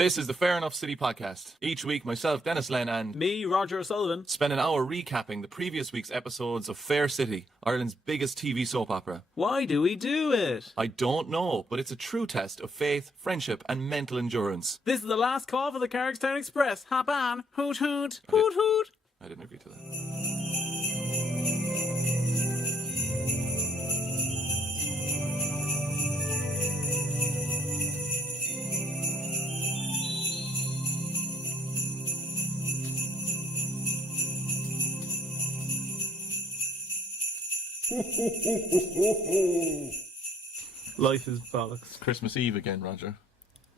This is the Fair Enough City podcast. Each week, myself, Dennis Len, and me, Roger O'Sullivan, spend an hour recapping the previous week's episodes of Fair City, Ireland's biggest TV soap opera. Why do we do it? I don't know, but it's a true test of faith, friendship, and mental endurance. This is the last call for the Carrickstown Express. Hop on. Hoot hoot. Hoot hoot. I didn't agree to that. Life is bollocks. Christmas Eve again, Roger.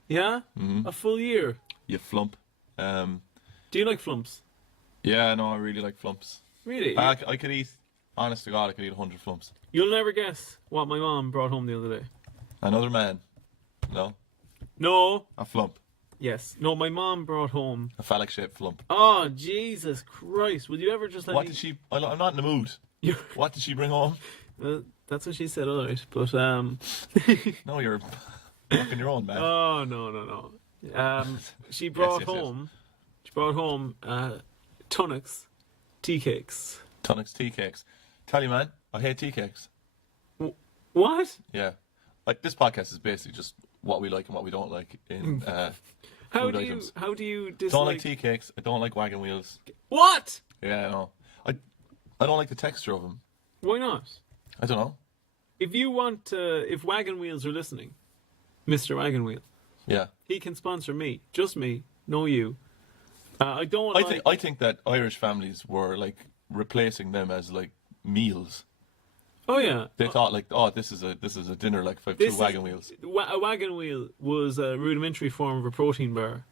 Yeah? A full year. You flump. Do you like flumps? Yeah, no, I really like flumps. Really? I could eat, honest to God, I could eat 100 flumps. You'll never guess what my mom brought home the other day. Another man. No? No. A flump. Yes. No, my mom brought home... A phallic-shaped flump. Oh, Jesus Christ. Will you ever just let What me... did she... I'm not in the mood. What did she bring home? Well, that's what she said, alright. But, No, you're fucking your own, man. Oh, no. She brought home... She brought home tonics, tea cakes. Tonics, tea cakes. Tell you, man, I hate tea cakes. What? Yeah. Like, this podcast is basically just what we like and what we don't like in food items. How do you dislike... Don't like tea cakes. I don't like wagon wheels. What? Yeah, I know. I don't like the texture of them. Why not? I don't know. If you want if Wagon Wheels are listening, Mr. Wagon Wheel, Yeah. he can sponsor me. Just me, no you. I think that Irish families were like replacing them as like meals. Oh yeah. They thought like, oh, this is a dinner like for two wagon wheels. A wagon wheel was a rudimentary form of a protein bar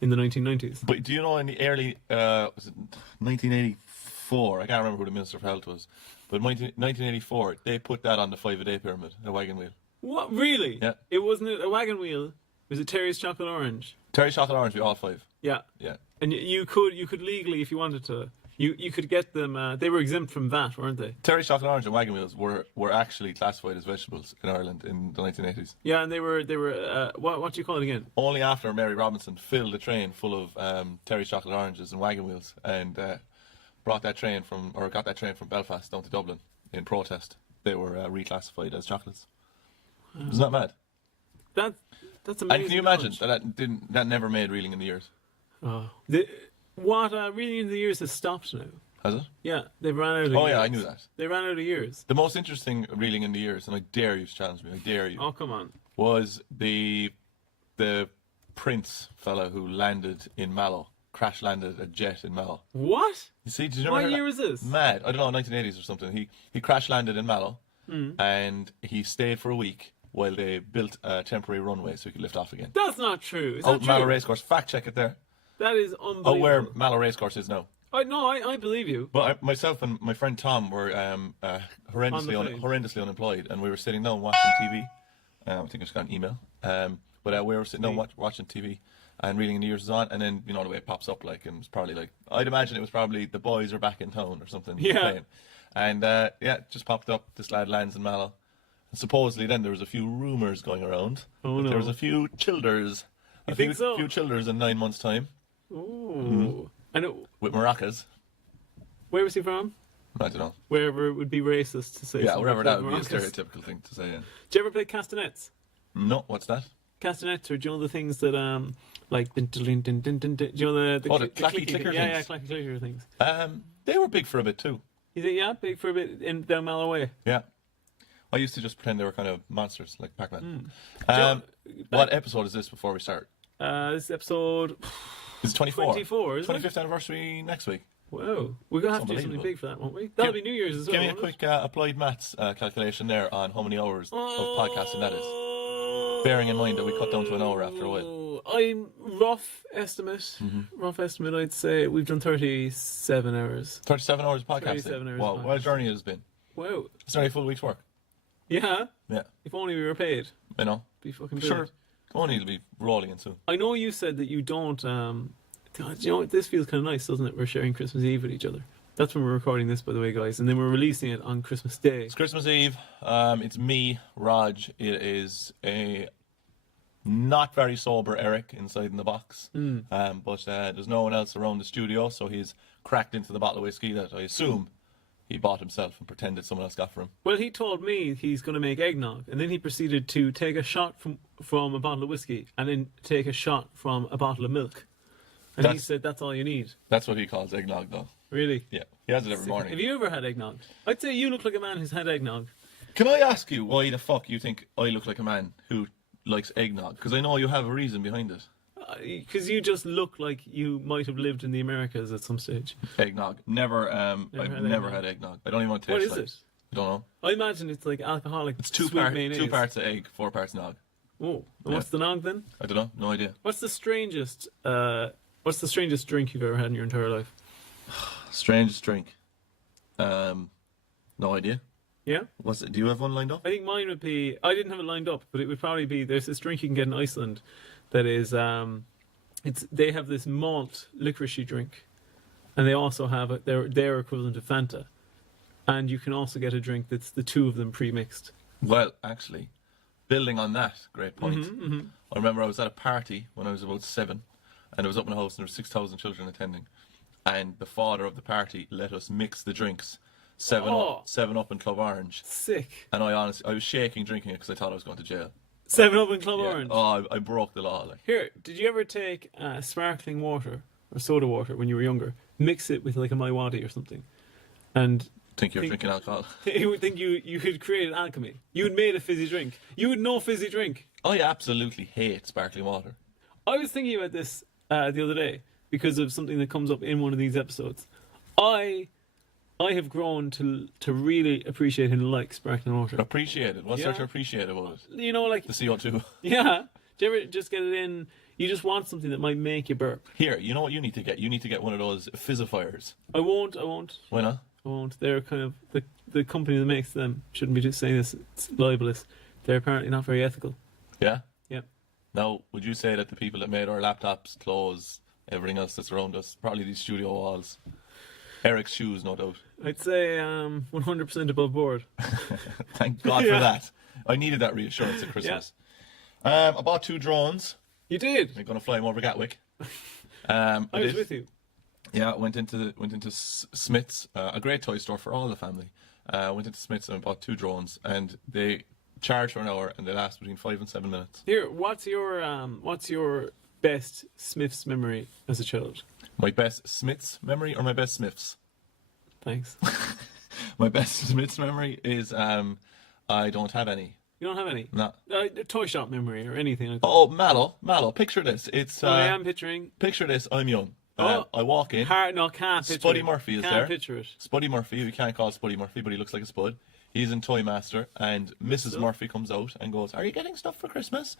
in the 1990s. But do you know in the early was it 1984? I can't remember who the Minister of Health was, but 1984 they put that on the 5-a-day pyramid, a wagon wheel. What, really? Yeah. It wasn't a wagon wheel. Was it Terry's Chocolate Orange? Terry's Chocolate Orange, we all 5. Yeah. Yeah. And you could legally, if you wanted to, you could get them. They were exempt from that, weren't they? Terry's Chocolate Orange and wagon wheels were actually classified as vegetables in Ireland in the 1980s. Yeah, and they were what do you call it again? Only after Mary Robinson filled a train full of Terry's Chocolate Oranges and wagon wheels and got that train from Belfast down to Dublin in protest, they were reclassified as chocolates. Isn't that mad? That's amazing. And can you imagine that never made Reeling in the Years? Oh. Reeling in the Years has stopped now. Has it? Yeah, they've ran out of years. Oh yeah, I knew that. They ran out of years. The most interesting Reeling in the Years, and I dare you to challenge me, I dare you. Oh, come on. Was the Prince fella who landed in Mallow, crash landed a jet in Mallow. What? You see, did you What year was this? Mad. I don't know, 1980s or something. He crash landed in Mallow, and he stayed for a week while they built a temporary runway so he could lift off again. That's not true. Is that Out true? Mallow Racecourse. Fact check it there. That is unbelievable. Oh, where Mallow Racecourse is now. I believe you. But myself and my friend Tom were horrendously unemployed, and we were sitting down watching TV. I think I just got an email. But we were sitting down watching TV, and Reeling in the Years was on, and then you know the way it pops up, like, and it was probably like, I'd imagine it was probably The Boys Are Back in Town or something. Yeah. Playing. And it just popped up. This lad lands in Mallow, and supposedly then there was a few rumours going around. Oh no. There was a few childers. You think so? A few childers in 9 months' time. Ooh. And With maracas. Where was he from? I don't know. Wherever it would be racist to say. Yeah, something wherever like that would be a maracas. stereotypical thing to say, yeah. Did you ever play castanets? No, what's that? Castanets are, do you know the things that like do you know the clacky clicker things? Yeah, clacky clicker things. They were big for a bit too. Is it, yeah, big for a bit in down Mallow Way? Yeah. I used to just pretend they were kind of monsters like Pac-Man. What episode is this before we start? This episode Is it 24? 24, isn't 25th anniversary next week. Wow. We're going to have to do something big for that, won't we? That'll be New Year's as well. Give me a quick applied maths calculation there on how many hours of podcasting that is. Bearing in mind that we cut down to an hour after a while. I'm rough estimate, I'd say we've done 37 hours. 37 hours of podcasting. 37 hours Wow, of what a journey it has been. Wow. It's nearly a full week's work. Yeah? Yeah. If only we were paid. I know. Be fucking Sure. brilliant. Only it'll be rolling in soon. I know you said that you don't, God, you know what, this feels kind of nice, doesn't it? We're sharing Christmas Eve with each other. That's when we're recording this, by the way, guys. And then we're releasing it on Christmas Day. It's Christmas Eve. It's me, Raj. It is a not very sober Eric inside in the box. But there's no one else around the studio, so he's cracked into the bottle of whiskey that I assume he bought himself and pretended someone else got for him. Well, he told me he's going to make eggnog, and then he proceeded to take a shot from a bottle of whiskey and then take a shot from a bottle of milk. And he said that's all you need. That's what he calls eggnog, though. Really? Yeah, he has it every morning. Have you ever had eggnog? I'd say you look like a man who's had eggnog. Can I ask you why the fuck you think I look like a man who likes eggnog? Because I know you have a reason behind it. Because you just look like you might have lived in the Americas at some stage. Eggnog. Never. I've never had eggnog. I don't even want to taste it. What is it? I don't know. I imagine it's like alcoholic. It's sweet mayonnaise. 2 parts of egg, 4 parts nog. Oh, and what's the nog then? I don't know. No idea. What's the strangest drink you've ever had in your entire life? Strangest drink. No idea. Yeah? What's it? Do you have one lined up? I think mine would be, I didn't have it lined up, but it would probably be, there's this drink you can get in Iceland that is, they have this malt licoricey drink, and they also have their equivalent of Fanta. And you can also get a drink that's the two of them pre-mixed. Well, actually, building on that, great point. I remember I was at a party when I was about 7, and I was up in a house and there were 6,000 children attending. And the father of the party let us mix the drinks. 7-Up and Club Orange. Sick. And I was shaking drinking it because I thought I was going to jail. 7-Up and Club Yeah. Orange. Oh, I broke the law. Like. Here, did you ever take sparkling water or soda water when you were younger, mix it with like a Maiwadi or something, and Think you're drinking alcohol? you would think you had created alchemy. You had made a fizzy drink. You would know fizzy drink. I absolutely hate sparkling water. I was thinking about this the other day because of something that comes up in one of these episodes. I have grown to really appreciate and like sparkling water. Appreciate it. What's there to appreciate about it? You know, like The CO2. Yeah. Do you ever just get it in? You just want something that might make you burp. Here, you know what you need to get? You need to get one of those fizzifiers. I won't. Why not? I won't. They're kind of the company that makes them shouldn't be just saying this. It's libelous. They're apparently not very ethical. Yeah? Yeah. Now, would you say that the people that made our laptops, clothes, everything else that's around us, probably these studio walls, Eric's shoes, no doubt. I'd say 100% above board. Thank God for that. I needed that reassurance at Christmas. I bought 2 drones. You did? I'm going to fly them over Gatwick. I was with you. Yeah, went into Smith's, a great toy store for all the family. Went into Smith's and bought 2 drones, and they charge for an hour, and they last between 5 and 7 minutes. Here, what's your best Smiths memory as a child? My best Smiths memory or my best Smiths? Thanks. My best Smiths memory is I don't have any. You don't have any? No. Toy shop memory or anything like that? Oh, Mallow, picture this. It's I am picturing. Picture this. I'm young. Oh. I walk in. No, can't picture Spuddy it. Murphy is can't there. Picture it. Spuddy Murphy. We can't call Spuddy Murphy, but he looks like a spud. He's in Toy Master, and Mrs. Murphy comes out and goes, "Are you getting stuff for Christmas?"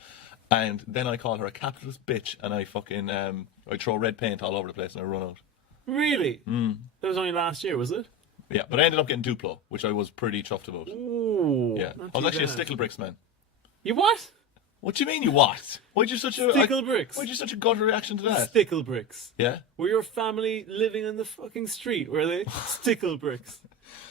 And then I call her a capitalist bitch, and I fucking I throw red paint all over the place, and I run out. Really? That was only last year, was it? Yeah, but I ended up getting Duplo, which I was pretty chuffed about. Ooh. Yeah, I was actually a Stickle Bricks man. You what? What do you mean you what? Why'd you such a Stickle Bricks? Why'd you such a gutter reaction to that? Stickle Bricks. Yeah. Were your family living on the fucking street? Were they? Stickle Bricks.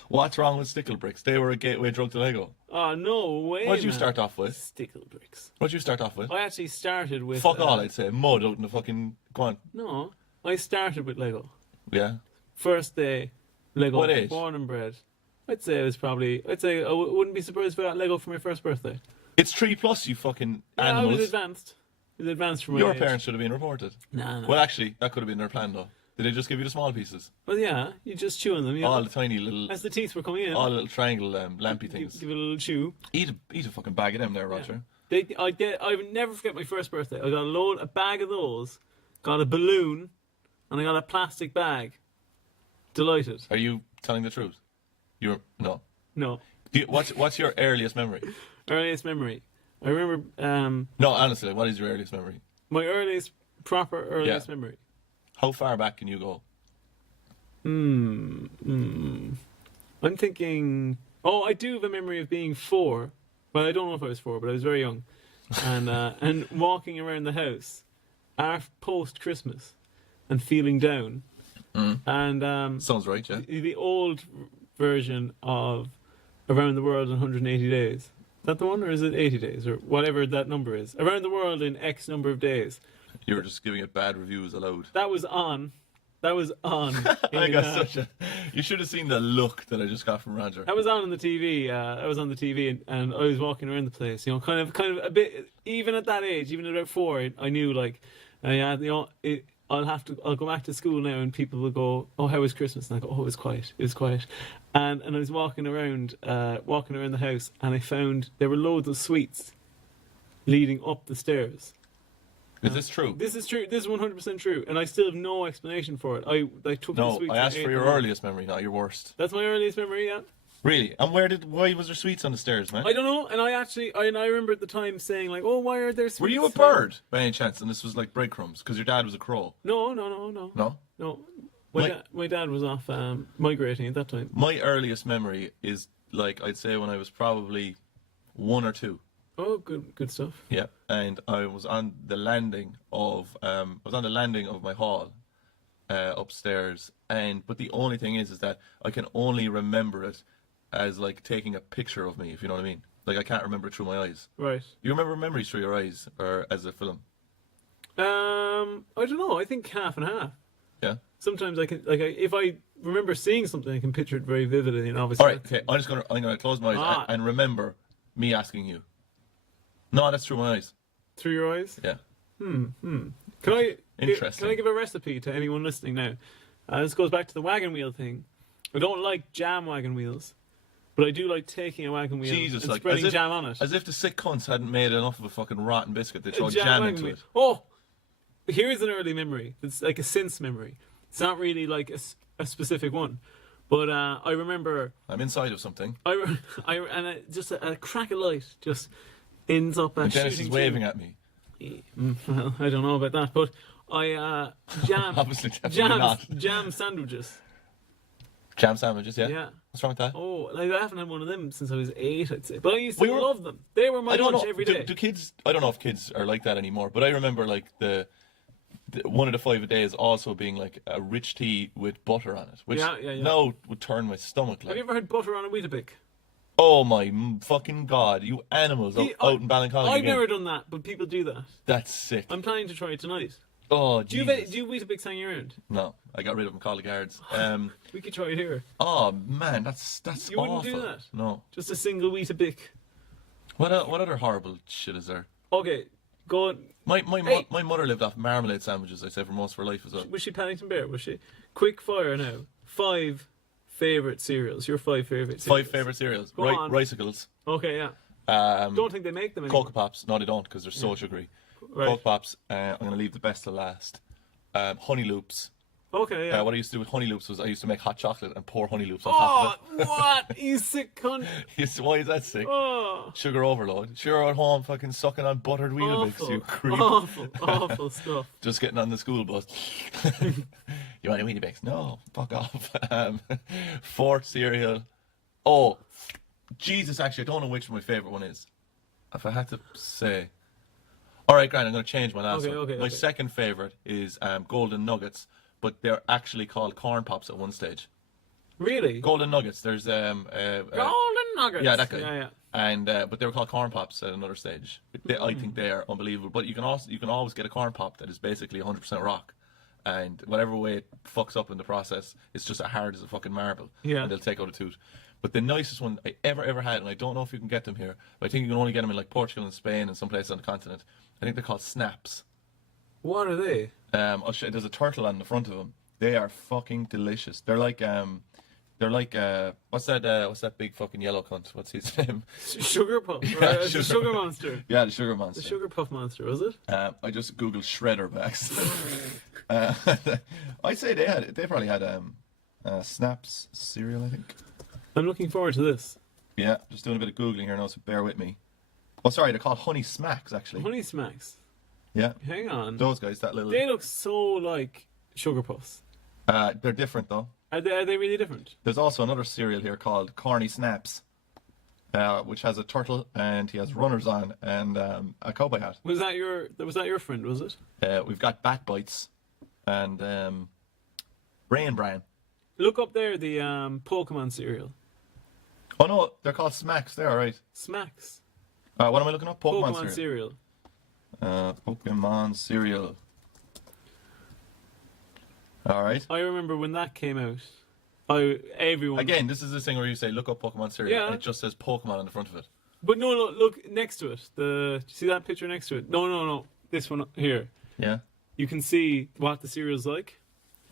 What's wrong with Stickle Bricks? They were a gateway drug to Lego. Oh, no way. What did you man. start off with? Stickle Bricks. What did you start off with? I actually started with. Fuck all, I'd say. Mud out in the fucking. Go on. No, I started with Lego. Yeah. First day, Lego. What age? Born and bred. I'd say I wouldn't be surprised if I got Lego for my first birthday. It's 3+, you fucking animals. I was advanced. It was advanced for my Your age. parents should have been reported. No. Well, actually, that could have been their plan, though. Did they just give you the small pieces? Well, yeah, you just chew on them. You All know, the tiny little, as the teeth were coming in. all the little triangle lampy things. Give it a little chew. Eat a fucking bag of them there, Roger. I would never forget my first birthday. I got a bag of those, got a balloon, and I got a plastic bag. Delighted. Are you telling the truth? No. No. What's your earliest memory? Earliest memory. I remember No, honestly, what is your earliest memory? my proper earliest memory. How far back can you go? I'm thinking. Oh, I do have a memory of being 4. Well, I don't know if I was 4, but I was very young, and walking around the house post Christmas and feeling down. And Sounds right, yeah. the old version of Around the World in 180 Days. that the one, or is it 80 days, or whatever that number is? Around the world in X number of days. You were just giving it bad reviews aloud. That was on. That was on. I in, got such a. You should have seen the look that I just got from Roger. I was on the TV. I was on the TV, and I was walking around the place. You know, kind of a bit. Even at that age, even at about 4, I knew like, yeah, you know, I'll go back to school now, and people will go, "Oh, how was Christmas?" And I go, "Oh, it was quiet. It was quiet." And I was walking around the house, and I found there were loads of sweets leading up the stairs. Is this true? This is true. This is 100% true, and I still have no explanation for it. I took the No, sweets. I asked for your earliest memory, not your worst. That's my earliest memory. Yeah. Really? And why was there sweets on the stairs, man? I don't know, and I remember at the time saying like, "Oh, why are there sweets?" Were you a bird by any chance? And this was like breadcrumbs because your dad was a crow. No. No. My dad was off migrating at that time. My earliest memory is like I'd say when I was probably 1 or 2. Oh, good stuff. Yeah, and I was on the landing of my hall upstairs, but the only thing is that I can only remember it as like taking a picture of me, if you know what I mean. Like I can't remember it through my eyes. Right. You remember memories through your eyes or as a film? I don't know. I think half and half. Yeah. Sometimes I can if I remember seeing something, I can picture it very vividly, and obviously. All right. Okay. I'm gonna close my eyes and remember me asking you. No, that's through my eyes. Through your eyes? Yeah. Can I Interesting. Can I give a recipe to anyone listening now? This goes back to the wagon wheel thing. I don't like jam wagon wheels, but I do like taking a wagon wheel Jesus, and like spreading jam on it. As if the sick cunts hadn't made enough of a fucking rotten biscuit. They A throw jam wagon into wheel. it. Oh, here's an early memory. It's like a sense memory. It's not really like a specific one, but I remember. I'm inside of something. Just a crack of light just ends up And Dennis shooting is waving at me. Well, I don't know about that, but I Obviously, definitely not. jam sandwiches. Jam sandwiches, yeah? Yeah. What's wrong with that? Oh, like I haven't had one of them since I was 8, I'd say. But I used to We were- love them. They were my I don't lunch know. every day. Do kids? I don't know if kids are like that anymore. But I remember like the one of the 5 a days also being like a rich tea with butter on it, which Yeah. now would turn my stomach. Have Like, you ever had butter on a Weetabix? oh my fucking god, you animals out in Ballincollig I've again. never done that, but people do that. That's sick. I'm planning to try it tonight. Oh, Do you Jesus. do Weetabix hanging around? No, I got rid of them. Call the guards. We could try it here. Oh man, that's You wouldn't awful. do that? No. Just a single Weetabix. What other horrible shit is there? Okay, go on. My mother lived off marmalade sandwiches. I'd say for most of her life as well. Was she Paddington Bear? Was she? Quick fire now. 5 favourite cereals. Your 5 favourite cereals. 5 favourite cereals. Go on. Ricicles. Okay, yeah. Don't think they make them anymore. Cocoa Pops. No, they don't because they're so sugary. Right. Cocoa Pops. I'm going to leave the best to last. Honey Loops. Okay, yeah. What I used to do with Honey Loops was I used to make hot chocolate and pour Honey Loops on top Oh, of it. what? You sick cunt. Why is that sick? Oh, Sugar overload. Sure, at home fucking sucking on buttered Weetabix, awful, you creep. awful stuff. Just getting on the school bus. You want a Weetabix? No, fuck off. 4th cereal. Oh, Jesus, actually, I don't know which my favourite one is. If I had to say. Alright, Grant, I'm going to change my last one. Okay. My second favourite is Golden Nuggets, but they're actually called Corn Pops at one stage. Really? Golden Nuggets, there's... Golden Nuggets. yeah, that guy. Yeah. And but they were called Corn Pops at another stage. I think they are unbelievable. But you can always get a corn pop that is basically 100% rock, and whatever way it fucks up in the process, it's just as hard as a fucking marble. Yeah. And they'll take out a tooth. But the nicest one I ever had, and I don't know if you can get them here, but I think you can only get them in like Portugal and Spain and some places on the continent. I think they're called Snaps. What are they? There's a turtle on the front of them. They are fucking delicious. They're like what's that big fucking yellow cunt? What's his name? Sugar Puff. Yeah, Right? It's a Sugar Monster. Yeah, the Sugar Monster. The Sugar Puff Monster, was it? I just googled shredder bags. I'd say they probably had Snaps cereal, I think. I'm looking forward to this. Yeah, just doing a bit of googling here now, so bear with me. Oh, sorry, they're called Honey Smacks actually. Honey Smacks. Yeah, Hang on. those guys, that little. They look so like Sugar Puffs. They're different though. Are they really different? There's also another cereal here called Corny Snaps, which has a turtle and he has runners on and a cowboy hat. Was that your friend? Was it? We've got Bat Bites and Rain Bran. Look up there the Pokemon cereal. Oh no, they're called Smacks. They're alright. Smacks. What am I looking up? Pokemon cereal. Pokemon cereal. All right. I remember when that came out. Everyone. Again, this is the thing where you say, look up Pokemon cereal, Yeah. and it just says Pokemon on the front of it. But no, look next to it. Do you see that picture next to it? No. This one here. Yeah. You can see what the cereal's like.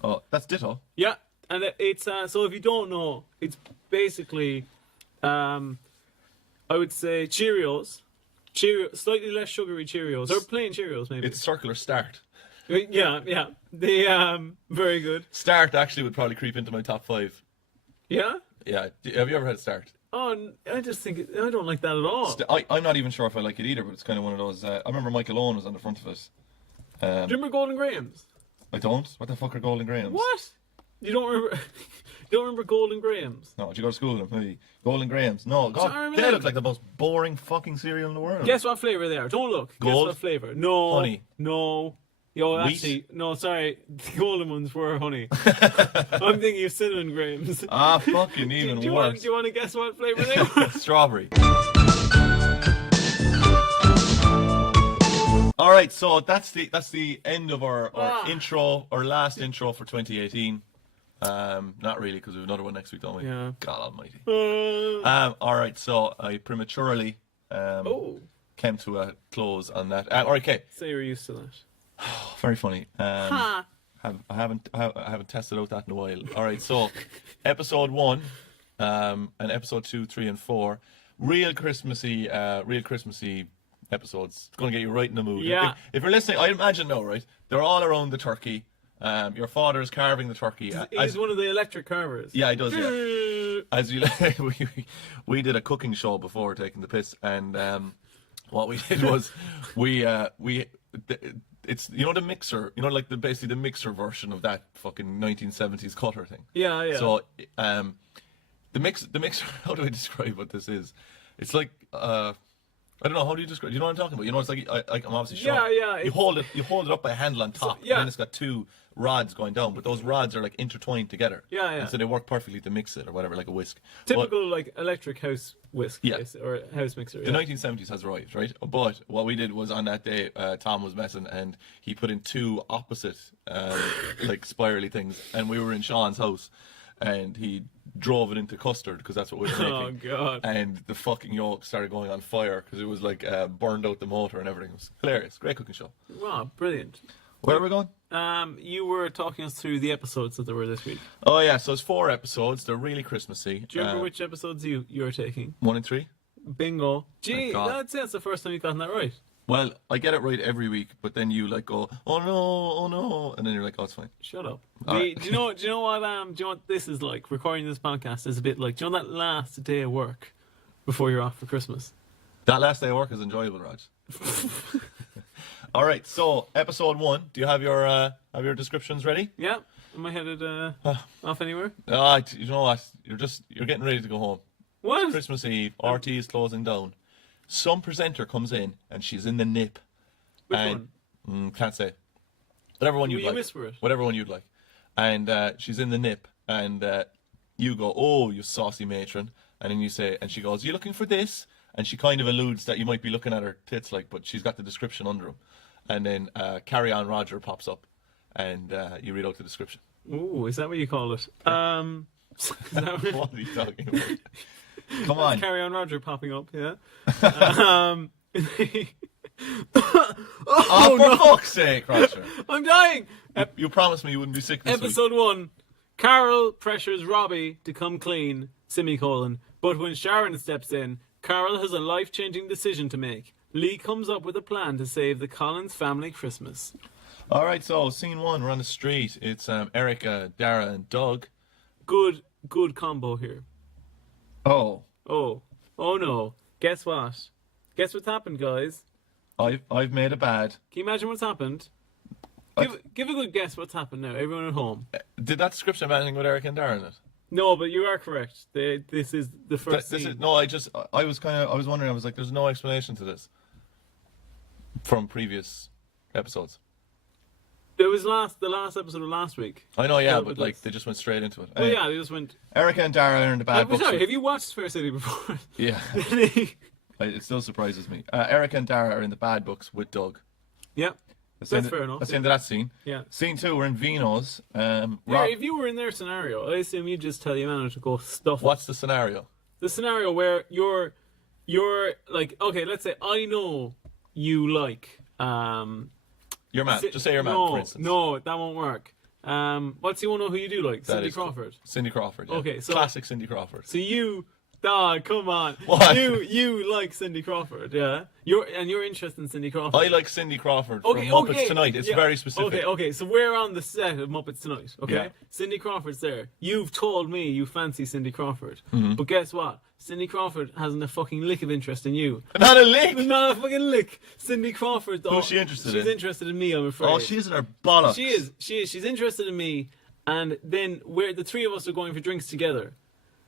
Oh, that's Ditto. Yeah, and it's so if you don't know, it's basically, I would say Cheerios, slightly less sugary Cheerios, or plain Cheerios maybe. It's circular start. Yeah. They very good. Start actually would probably creep into my top 5. Yeah. Yeah. Have you ever had Start? Oh, I just think I don't like that at all. I'm not even sure if I like it either, but it's kind of one of those. I remember Michael Owen was on the front of it. Do you remember Golden Grahams? I don't. What the fuck are Golden Grahams? What? You don't remember? You don't remember Golden Grahams? No, did you go to school with them? Maybe. Golden Grahams. No, God, I remember they them. look like the most boring fucking cereal in the world. Guess what flavour they are? Don't look. Gold? Guess what flavour? No. Honey. No. Yo, Wheat? actually, no, sorry. The golden ones were honey. I'm thinking of cinnamon grahams. Fucking even do you worse. do you want to guess what flavour they were? Strawberry. All right, so that's the end of our intro, our last intro for 2018. Not really, because we have another one next week, don't we? Yeah. God Almighty. Oh. All right, so I prematurely came to a close on that. All right, okay. So you're used to that. Very funny. I haven't tested out that in a while. All right, so episode 1, and episode 2, 3, and 4, real Christmassy episodes. It's going to get you right in the mood. Yeah. If you're listening, I imagine now, right? They're all around the turkey. Your father is carving the turkey. He's one of the electric carvers. Yeah, he does. Yeah. As you, we did a cooking show before taking the piss, and what we did was it's the mixer, like basically the mixer version of that fucking 1970s cutter thing. Yeah. So the mixer. How do I describe what this is? It's like I don't know. How do you describe? You know what I'm talking about? It's like I'm obviously sure. Yeah. You hold it up by a handle on top. yeah. And then it's got 2 rods going down, but those rods are like intertwined together. Yeah. And so they work perfectly to mix it or whatever, like a whisk. Typical like electric house whisk. Yeah. Or house mixer. The 1970s has arrived, right? But what we did was on that day, Tom was messing and he put in 2 opposite, like spirally things, and we were in Sean's house, and he drove it into custard because that's what we were making. Oh God! And the fucking yolk started going on fire because it was like burned out the motor and everything. It was hilarious. Great cooking show. Wow, brilliant. Where are we going? You were talking us through the episodes that there were this week. Oh yeah, so it's 4 episodes. They're really Christmassy. Do you remember which episodes you were taking? 1 and 3. Bingo. Gee, God. I'd say that's the first time you've gotten that right. Well, I get it right every week, but then you like go, oh no, and then you're like, oh, it's fine. Shut up. All right. Do you know what this is like? Recording this podcast is a bit like, do you know that last day of work before you're off for Christmas? That last day of work is enjoyable, Raj. All right, so episode 1. Do you have your descriptions ready? Yeah. Am I headed off anywhere? You know what? You're getting ready to go home. What? It's Christmas Eve. RT is closing down. Some presenter comes in and she's in the nip. Which and, one? Can't say. Whatever one you'd Will you like. whisper it? Whatever one you'd like. And she's in the nip, and you go, oh, you saucy matron. And then you say, and she goes, you looking for this? And she kind of alludes that you might be looking at her tits, like, but she's got the description under them. And then Carry On Roger pops up, and you read out the description. Ooh, is that what you call it? Is that what- What are you talking about? Come on. Carry On Roger popping up, yeah. Oh, for fuck's sake, Roger. I'm dying. You promised me you wouldn't be sick this week. Episode 1. Carol pressures Robbie to come clean, semicolon. But when Sharon steps in, Carol has a life-changing decision to make. Lee comes up with a plan to save the Collins family Christmas. All right, so scene 1, we're on the street. It's Erica, Dara, and Doug. Good combo here. Oh, Oh no. Guess what? Guess what's happened, guys? I've made a bad. Can you imagine what's happened? Give a good guess what's happened now, everyone at home. Did that description have anything with Erica and Dara in it? No, but you are correct. This is the first This scene. is, no, I was wondering, I was like, there's no explanation to this from previous episodes. It was the last episode of last week. I know, yeah, Yeah, but but like that's- they just went straight into it. Well, yeah, they just went... Erica and Dara are in the bad books. sorry, have you watched Fair City before? Yeah. It still surprises me. Eric and Dara are in the bad books with Doug. Yeah. That's fair enough. That's the end of that scene. Yeah. Scene 2, we're in Vino's. Yeah, if you were in their scenario, I assume you'd just tell your manager to go stuff. What's the scenario? The scenario where you're like, okay, let's say I know you like Your man. Just say your man, for instance. No, that won't work. What's you want to know who you do like? Cindy Crawford. Cindy Crawford. Yeah. Okay, so classic Cindy Crawford. So you, come on. What? You like Cindy Crawford, yeah? You're interested in Cindy Crawford. I like Cindy Crawford from Muppets Tonight. It's very specific. Okay. So we're on the set of Muppets Tonight. Okay, Yeah. Cindy Crawford's there. You've told me you fancy Cindy Crawford, Mm-hmm. but guess what? Cindy Crawford hasn't a fucking lick of interest in you. Not a lick. Not a fucking lick. Cindy Crawford. Who's she interested in? She's interested in me, I'm afraid. Oh, she's in her bollocks. She is. She's interested in me, and then the three of us are going for drinks together.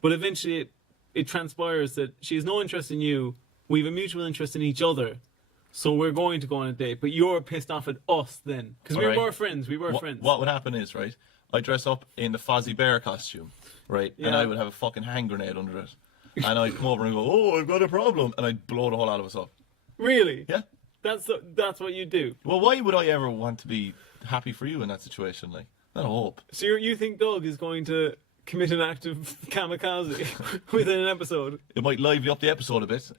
But eventually, it transpires that she has no interest in you. We have a mutual interest in each other, so we're going to go on a date. But you're pissed off at us then, because we were friends. We were friends. What would happen is, right? I dress up in the Fozzie Bear costume, right? Yeah. And I would have a fucking hand grenade under it. And I'd come over and go, "Oh, I've got a problem," and I'd blow the whole out of us up. Really? Yeah. That's what you do. Well, why would I ever want to be happy for you in that situation? Like, not a hope. So you think Doug is going to commit an act of kamikaze within an episode? It might liven up the episode a bit.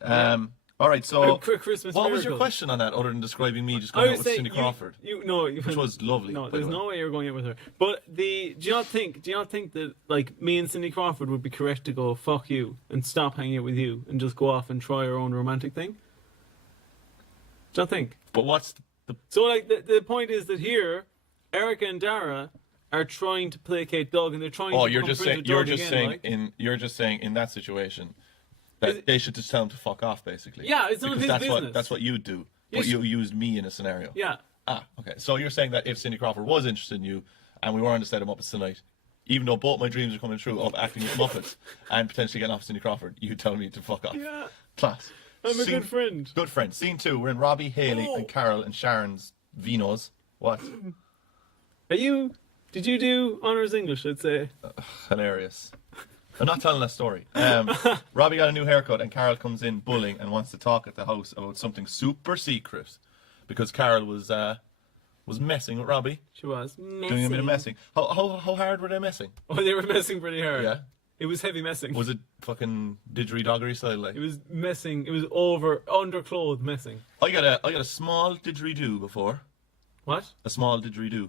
All right, so Christmas what was miracle. your question on that, other than describing me just going out with Cindy Crawford? Which was lovely. No, there's no way you're going out with her. But do you not think that like me and Cindy Crawford would be correct to go fuck you and stop hanging out with you and just go off and try our own romantic thing? Do you not think? But what's the So like the point is that here, Erica and Dara are trying to placate Doug, and they're trying. Oh, to you're just saying in that situation that they should just tell him to fuck off, basically. Yeah, it's none of his business. That's what you do. But you used me in a scenario. Yeah. Ah, okay. So you're saying that if Cindy Crawford was interested in you, and we were on the set of Muppets Tonight, even though both my dreams are coming true of acting with Muppets and potentially getting off Cindy Crawford, you tell me to fuck off. Yeah. Class. I'm a good friend. Good friend. Scene 2, we're in Robbie, Haley, and Carol and Sharon's Vino's. What? Did you do honours English, I'd say? Hilarious. I'm not telling that story. Robbie got a new haircut and Carol comes in bullying and wants to talk at the house about something super secret because Carol was messing with Robbie. She was messing. Doing a bit of messing. How hard were they messing? Oh, they were messing pretty hard. Yeah. It was heavy messing. Was it fucking didgeridoggery style like? It was messing. It was underclothed messing. I got a small didgeridoo before. What? A small didgeridoo.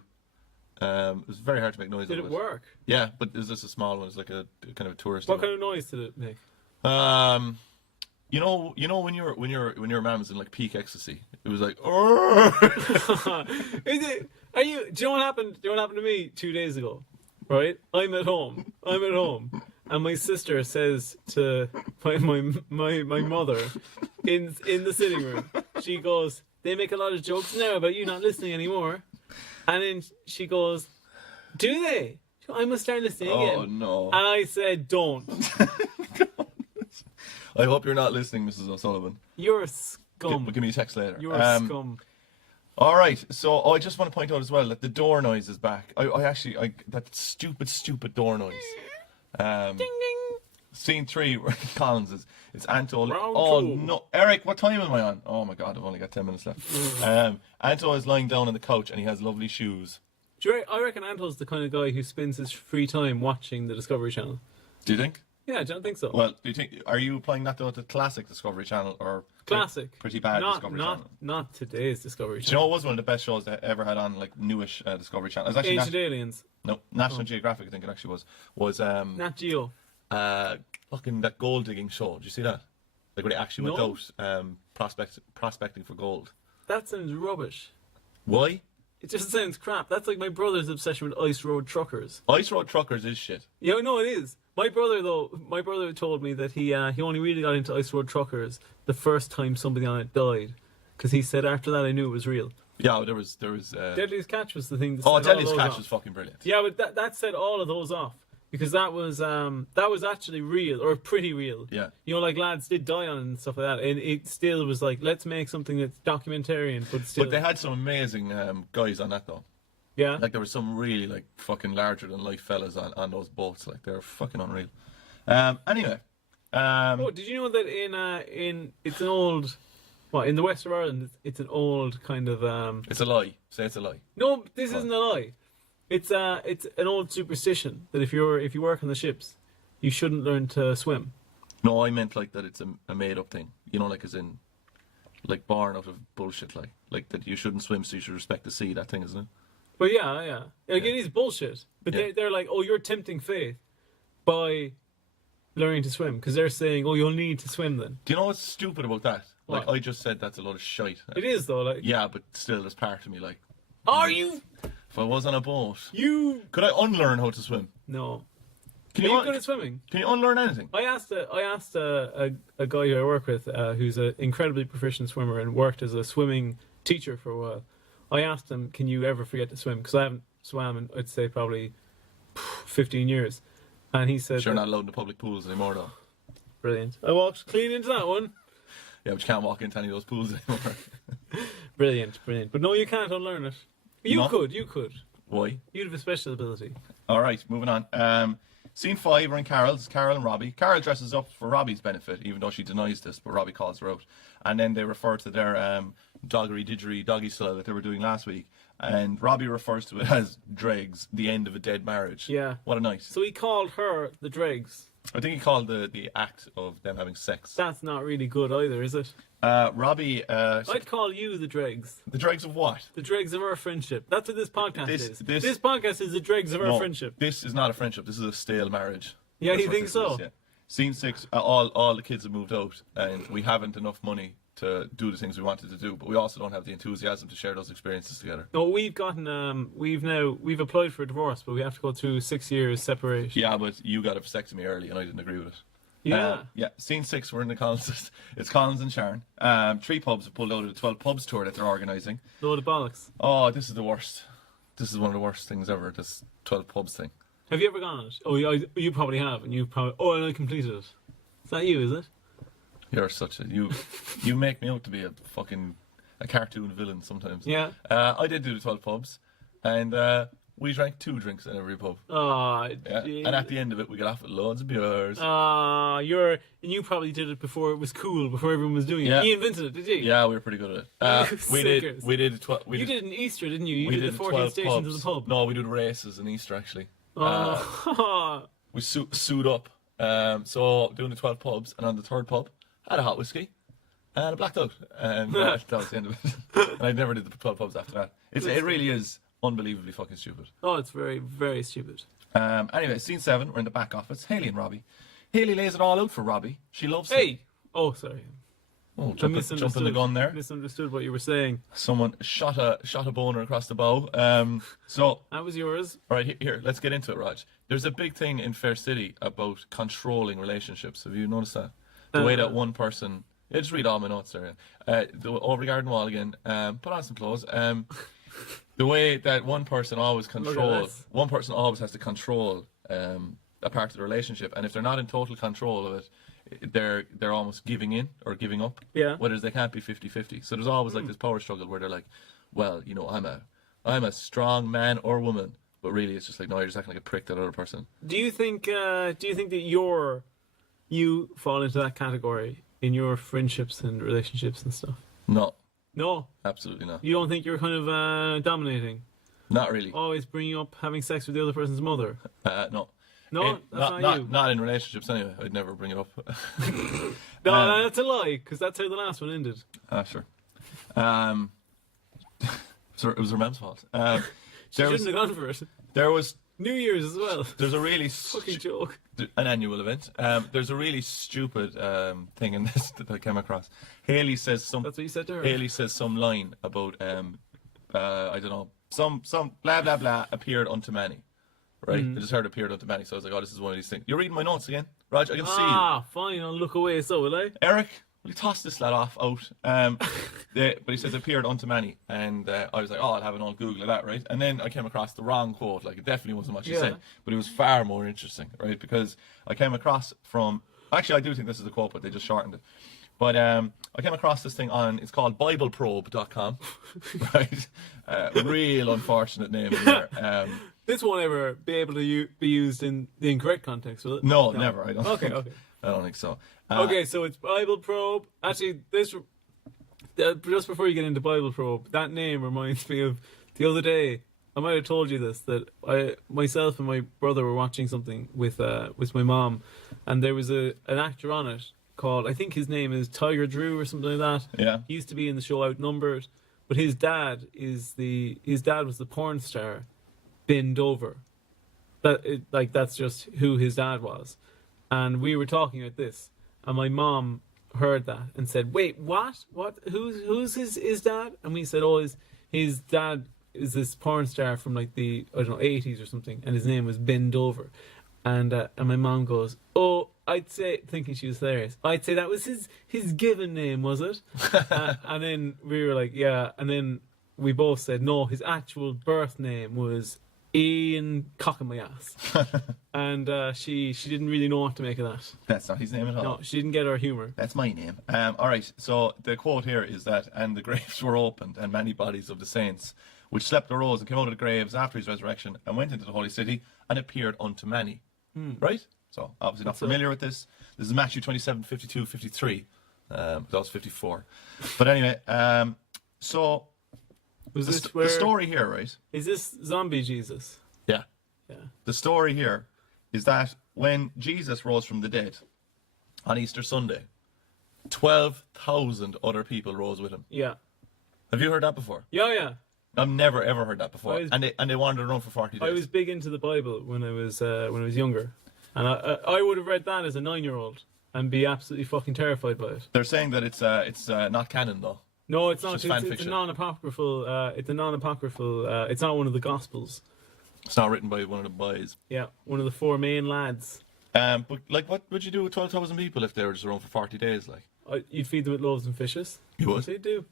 It was very hard to make noise. Did it work? Yeah, but it was just a small one. It's like a kind of a tourist. What kind of noise did it make? You know when your man was in like peak ecstasy, it was like. Is it? Do you know what happened? Do you know what happened to me 2 days ago? Right, I'm at home, and my sister says to my mother in the sitting room, she goes, "They make a lot of jokes now about you not listening anymore," and then she goes, "Do they? I must start listening again." Oh no! And I said, "Don't." I hope you're not listening, Mrs. O'Sullivan. You're a scum. Give me a text later. You're a scum. All right, so I just want to point out as well that the door noise is back. I that stupid door noise. Ding ding. Scene 3, Collins it's Anto. Round Oh two. no, Eric, what time am I on? Oh my God, I've only got 10 minutes left. Anto is lying down on the couch and he has lovely shoes. I reckon Anto's the kind of guy who spends his free time watching the Discovery Channel. Do you think? Yeah, I don't think so. Well, are you applying that to the classic Discovery Channel or classic? Pretty bad Discovery Channel. Not today's Discovery Channel. Do you know it was one of the best shows that I ever had on like newish Discovery Channel? It was actually Ancient Aliens. No, National Geographic. I think it actually was. Nat Geo. Fucking that gold digging show. Did you see that? Like where they actually went out prospecting for gold. That sounds rubbish. Why? It just sounds crap. That's like my brother's obsession with Ice Road Truckers. Ice Road Truckers is shit. Yeah, no, it is. My brother told me that he only really got into Ice Road Truckers the first time somebody on it died, because he said after that I knew it was real. Yeah, there was. Deadliest Catch was the thing. That Deadliest Catch was fucking brilliant. Yeah, but that set all of those off, because that was actually real, or pretty real. Yeah. You know, like lads did die on it and stuff like that, and it still was like, let's make something that's documentarian, but still. But they had some amazing guys on that though. Yeah. Like there were some really like fucking larger than life fellas on those boats. Like they were fucking unreal. Anyway, Oh, did you know that in it's an old, in the west of Ireland, it's an old kind of It's a lie. Say it's a lie. No, this isn't a lie. It's an old superstition that if you work on the ships, you shouldn't learn to swim. No, I meant like that it's a made up thing. You know, like as in, like born out of bullshit, like that you shouldn't swim, so you should respect the sea. That thing, isn't it? But yeah. Like, it is bullshit. But they're like, oh, you're tempting fate by learning to swim, because they're saying, oh, you'll need to swim then. Do you know what's stupid about that? What? Like I just said, that's a lot of shite. It is though. Like, Yeah, but still, there's part of me like, are you? if I was on a boat, You could I unlearn how to swim? no. Can Are you you good at swimming? Can you unlearn anything? I asked a guy who I work with, who's an incredibly proficient swimmer and worked as a swimming teacher for a while. I asked him, "Can you ever forget to swim?" Because I haven't swam in, I'd say, probably 15 years. And he said, Sure, you're not allowed in the public pools anymore, though. brilliant. I walked clean into that one. Yeah, but you can't walk into any of those pools anymore. Brilliant. But no, you can't unlearn it. You No? could. Why? You'd have a special ability. All right, moving on. Scene 5, we're in Carol's. It's Carol and Robbie. Carol dresses up for Robbie's benefit, even though she denies this, but Robbie calls her out. And then they refer to their doggy style that they were doing last week. And Robbie refers to it as dregs, the end of a dead marriage. Yeah. What a night. So he called her the dregs. I think he called the act of them having sex. That's not really good either, is it? Robbie... I'd call you the dregs. the dregs of what? The dregs of our friendship. That's what this podcast This- is. this- This podcast is the dregs of our No, friendship. This is not a friendship. This is a stale marriage. Yeah, That's you what think this so? is, yeah. Scene 6, all the kids have moved out, and we haven't enough money to do the things we wanted to do, but we also don't have the enthusiasm to share those experiences together. No, we've gotten we've applied for a divorce, but we have to go through 6 years separation. Yeah, but you got a vasectomy early, and I didn't agree with it. Yeah. Yeah. Scene 6, we're in the Collins. It's Collins and Sharon. 3 pubs have pulled out of the 12 pubs tour that they're organising. Load of bollocks. Oh, this is the worst. This is one of the worst things ever, this 12 pubs thing. Have you ever gone on it? Oh, you probably have, and you probably. Oh, and I completed it. Is that you? Is it? You're such a... You make me out to be a cartoon villain sometimes. Yeah. I did do the 12 pubs, and we drank 2 drinks in every pub. Oh, Yeah. And at the end of it, we got off with loads of beers. you probably did it before it was cool, before everyone was doing it. Yeah. You invented it, did you? Yeah, we were pretty good at it. We Sickers. did You did an Easter, didn't you? You we did the 14 12 stations pubs. of the pub. No, we did races in Easter actually. Oh. We suit up. So doing the 12 pubs, and on the 3rd pub, had a hot whiskey, and I blacked out, and that was the end of it. And I never did the 12 pubs after that. It really is unbelievably fucking stupid. Oh, it's very, very stupid. Anyway, scene 7, we're in the back office. Haley and Robbie. Haley lays it all out for Robbie. She loves him. Hey! Oh, sorry. Oh, jumping the gun there. Misunderstood what you were saying. Someone shot a boner across the bow. So, That was yours. all right, here, let's get into it, Raj. There's a big thing in Fair City about controlling relationships. Have you noticed that? The way that one person... Yeah, just read all my notes there. Over the garden wall again. Put on some clothes. The way that one person always has to control a part of the relationship, and if they're not in total control of it, they're almost giving in or giving up. Yeah. Whereas they can't be 50-50. So there's always like this power struggle where they're like, well, you know, I'm a strong man or woman, but really it's just like, no, you're just acting like a prick to that other person. Do you think that you fall into that category in your friendships and relationships and stuff? No, No. absolutely not. You don't think you're kind of dominating? Not really. Always bringing up having sex with the other person's mother? No. No, that's not you. Not in relationships anyway. I'd never bring it up. No, that's a lie, because that's how the last one ended. Sure. So it was her mom's fault. She shouldn't have gone for it. There was New Year's as well. there's a really Fucking joke. an annual event. There's a really stupid thing in this that I came across. Haley says That's what you said to her? Haley says some line about I don't know, some blah blah blah appeared unto many. Right? I just heard appeared unto many, so I was like, oh, this is one of these things. You're reading my notes again, Raj. I can see you. Ah, fine. I'll look away. So will I? Eric, will you toss this lad off out? But he says appeared unto many, and I was like, oh, I'll have an old Google of that, right? And then I came across the wrong quote. Like, it definitely wasn't what she said, but it was far more interesting, right? Because I came across actually, I do think this is the quote, but they just shortened it. But I came across this thing it's called BibleProbe.com, right? Real unfortunate name in there. This won't ever be able to be used in the incorrect context, will it? No, never. I don't. Okay, think, okay. I don't think so. Okay, so it's Bible Probe. Actually, just before you get into Bible Probe, that name reminds me of the other day. I might have told you this, that myself and my brother were watching something with my mom, and there was an actor on it called, I think his name is Tiger Drew or something like that. Yeah. He used to be in the show Outnumbered, but his dad was the porn star Ben Dover. That's just who his dad was. And we were talking about this, and my mom heard that and said, "Wait, what? What? Who's his dad?" And we said, "Oh, his dad is this porn star from like the 80s or something, and his name was Ben Dover." And my mom goes, "Oh, I'd say," thinking she was hilarious, "I'd say that was his given name, was it?" And then we were like, "Yeah," and then we both said, "No, his actual birth name was Ian Cock in my ass." And she didn't really know what to make of that. That's not his name at all. No, she didn't get our humour. That's my name. All right, so the quote here is that, "And the graves were opened, and many bodies of the saints, which slept arose and came out of the graves after his resurrection, and went into the holy city, and appeared unto many." Right? So, obviously not familiar with this. This is Matthew 27, 52, 53. That was 54. But anyway, so Was the, this st- where? the story here, right? Is this zombie Jesus? Yeah. Yeah. The story here is that when Jesus rose from the dead on Easter Sunday, 12,000 other people rose with him. Yeah. Have you heard that before? Yeah. I've never ever heard that before. I was- And they wandered around for 40 days. I was big into the Bible when I was younger, and I would have read that as a 9-year-old and be absolutely fucking terrified by it. They're saying that it's not canon though. No, it's not. just It's fan a fiction. non-apocryphal. It's a non-apocryphal. It's not one of the Gospels. It's not written by one of the boys. Yeah, one of the 4 main lads. But like, what would you do with 12,000 people if they were just around for 40 days? Like, You'd feed them with loaves and fishes. You would? That's what you'd do.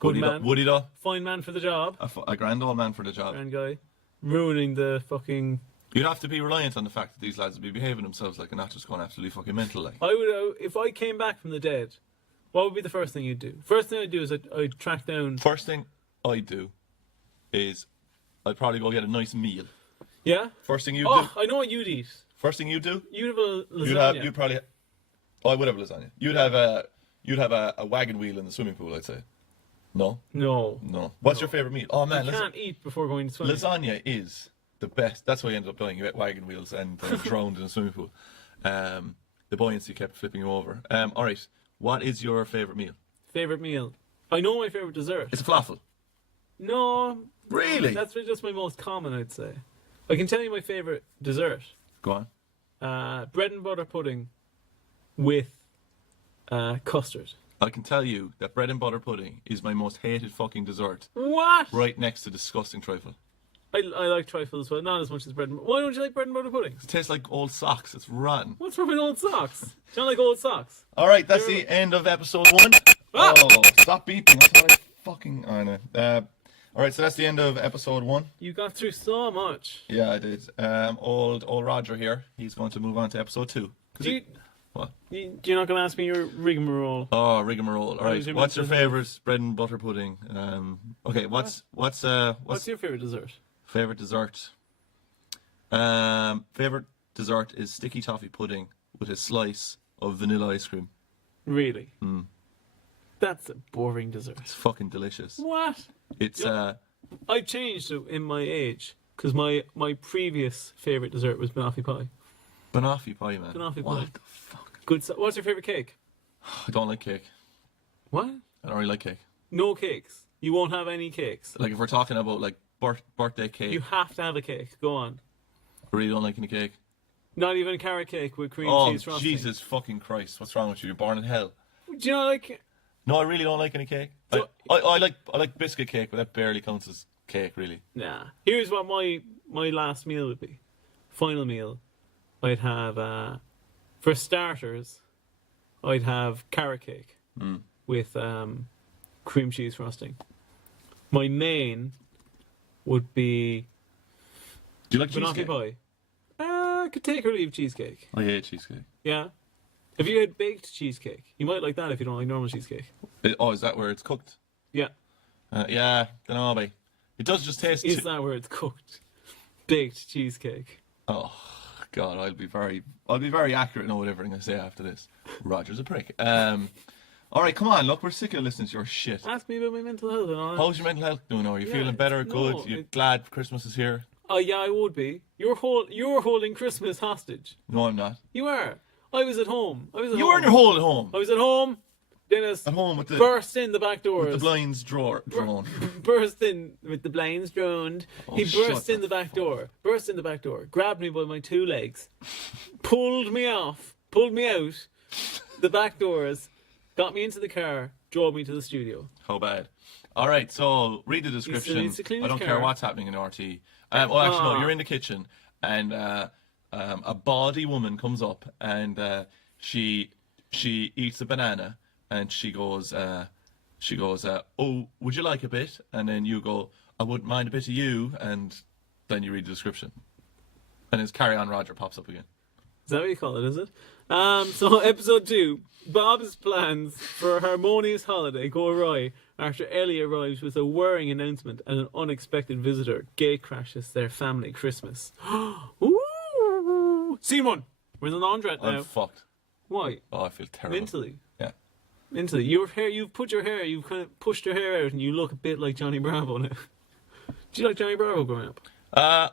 Good man. Would he though? Fine man for the job. A grand old man for the job. Grand guy. Ruining the fucking... You'd have to be reliant on the fact that these lads would be behaving themselves like, and not just going absolutely fucking mental like. I would, if I came back from the dead, what would be the first thing you'd do? First thing I'd do is I'd track down... First thing I'd do is I'd probably go get a nice meal. Yeah? First thing you'd Oh, do. I know what you'd eat. First thing you'd do. You'd have a lasagna. You'd probably. Oh, I would have lasagna. You'd have a wagon wheel in the swimming pool, I'd say. No. No. What's your favorite meal? Oh man, You can't eat before going to swim. lasagna is the best. That's why you ended up dying. You ate wagon wheels and drowned in a swimming pool. The buoyancy kept flipping you over. All right. What is your favorite meal? Favorite meal? I know my favorite dessert. It's a falafel. No. Really? That's just my most common, I'd say. I can tell you my favorite dessert. Go on. Bread and butter pudding with custard. I can tell you that bread and butter pudding is my most hated fucking dessert. What? Right next to disgusting trifle. I like trifle as well, not as much as bread and butter. Why don't you like bread and butter pudding? It tastes like old socks. It's rotten. What's wrong with old socks? Do you don't like old socks? All right, that's the end of episode 1. Ah! Oh, stop beeping. That's what I fucking... Oh, no. All right, so that's the end of episode 1. You got through so much. Yeah, I did. Old Roger here. He's going to move on to episode 2. What? You're not going to ask me your rigmarole? Oh, rigmarole. All right. your What's your mental health? favourite bread and butter pudding? Okay. What's What's your favorite dessert? favorite dessert? Favorite dessert is sticky toffee pudding with a slice of vanilla ice cream. Really? That's a boring dessert. It's fucking delicious. What? It's I've changed it in my age because my previous favorite dessert was banoffee pie. banoffee pie, man. Banoffee pie. What the fuck? Good. What's your favorite cake? I don't like cake. What? I don't really like cake. No cakes. You won't have any cakes. Like if we're talking about like birthday cake, You have to have a cake. Go on. I really don't like any cake. Not even a carrot cake with cream Oh, cheese frosting. Jesus fucking Christ. What's wrong with you? You're born in hell. Do you not like? No, I really don't like any cake. So- I like biscuit cake, but that barely counts as cake, really. Nah. Here's what my last meal would be. Final meal. I'd have for starters, I'd have carrot cake with cream cheese frosting. My main would be Do you like banoffee cheesecake? pie. I could take or leave cheesecake. I hate cheesecake. Yeah. If you had baked cheesecake, you might like that if you don't like normal cheesecake. Oh, is that where it's cooked? Yeah. Yeah, don't know, mate. It does just taste... Is that where it's cooked? baked cheesecake. Oh God, I'll be very accurate in what everything I say after this. Roger's a prick. All right, come on, look, we're sick of listening to your shit. Ask me about my mental health and all that. How's your mental health doing? Are you feeling better? Good? You glad Christmas is here? Oh yeah, I would be. You're holding Christmas hostage. No, I'm not. You are. I was at home. You were in your hole at home. I was at home. Dennis At home with the burst in the back doors. with the blinds drawn. Burst in with the blinds droned. Oh, He burst in the back door. Burst in the back door. Grabbed me by my two legs. Pulled me out the back doors. Got me into the car. Drove me to the studio. How bad? All right, so read the description. needs to clean I his don't car. care what's happening in RT. Well, actually, no. You're in the kitchen, and a bawdy woman comes up, and she eats a banana, and she goes, "Oh, would you like a bit?" And then you go, "I wouldn't mind a bit of you," and then you read the description, and his Carry On Roger pops up again. Is that what you call it, is it? So episode 2, Bob's plans for a harmonious holiday go awry after Ellie arrives with a worrying announcement and an unexpected visitor gatecrashes their family Christmas. Ooh. Scene 1. We're in the laundrette now. I'm fucked. Why? Oh, I feel terrible. Mentally. Yeah. Mentally. You've put your hair, you've kind of pushed your hair out and you look a bit like Johnny Bravo now. Did you like Johnny Bravo growing up? I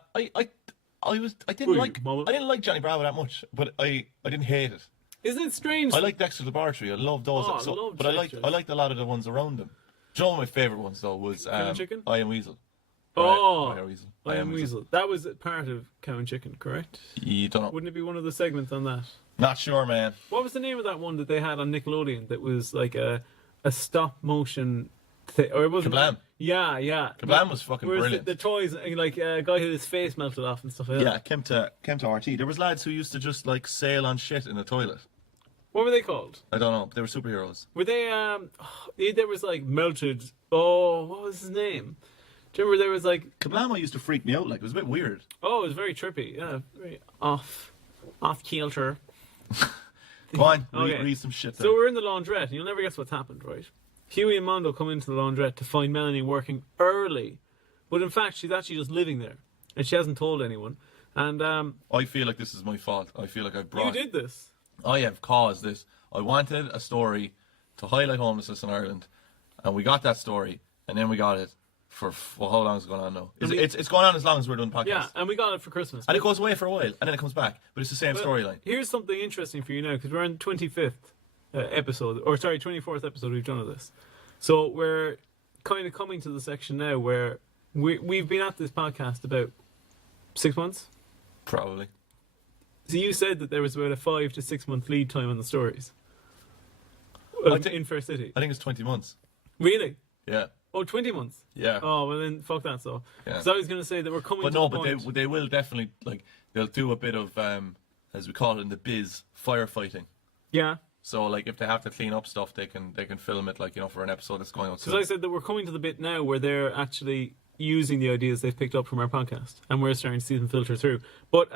didn't like Johnny Bravo that much, but I didn't hate it. Isn't it strange? I like Dexter's Laboratory. I love those. Oh, I loved but Dexter's. I liked a lot of the ones around them. Do you know one of my favourite ones though was Cow and Chicken? I Am Weasel. Oh, I Am Weasel. I Am Weasel. That was part of Cow and Chicken, correct? You don't know. Wouldn't it be one of the segments on that? Not sure, man. What was the name of that one that they had on Nickelodeon that was like a stop motion thing? Or it wasn't. Kablam. Yeah. Kablam was fucking Whereas brilliant. The toys, like a guy who had his face melted off and stuff like that. Yeah, came to RT. There was lads who used to just like sail on shit in the toilet. What were they called? I don't know. They were superheroes. Were they, there was like melted, what was his name? Do you remember there was like, Kablamo used to freak me out. Like, it was a bit weird. oh, it was very trippy. Yeah, very off kilter. Go on, Okay. read some shit. So we're in the laundrette, and you'll never guess what's happened, right? Huey and Mondo come into the laundrette to find Melanie working early, but in fact she's actually just living there, and she hasn't told anyone. And I feel like this is my fault. I feel like I brought. you did this. I have caused this. I wanted a story to highlight homelessness in Ireland, and we got that story, and then we got it for how long is it going on now? It's going on as long as we're doing podcasts. Yeah, and we got it for Christmas. And it goes away for a while, and then it comes back, but it's the same storyline. Here's something interesting for you now, because we're on the 25th episode, 24th episode we've done of this. So we're kind of coming to the section now where we've been at this podcast about 6 months. Probably. So you said that there was about a 5 to 6 month lead time on the stories in Fair City. I think it's 20 months. Really? Yeah. Oh, 20 months? Yeah. Oh, well then, fuck that, so. Yeah. So I was going to say that we're coming But to no, the but point. they will definitely, like, they'll do a bit of, as we call it in the biz, firefighting. Yeah. So, like, if they have to clean up stuff, they can film it, like, you know, for an episode that's going out soon. Because I said that we're coming to the bit now where they're actually using the ideas they've picked up from our podcast, and we're starting to see them filter through. But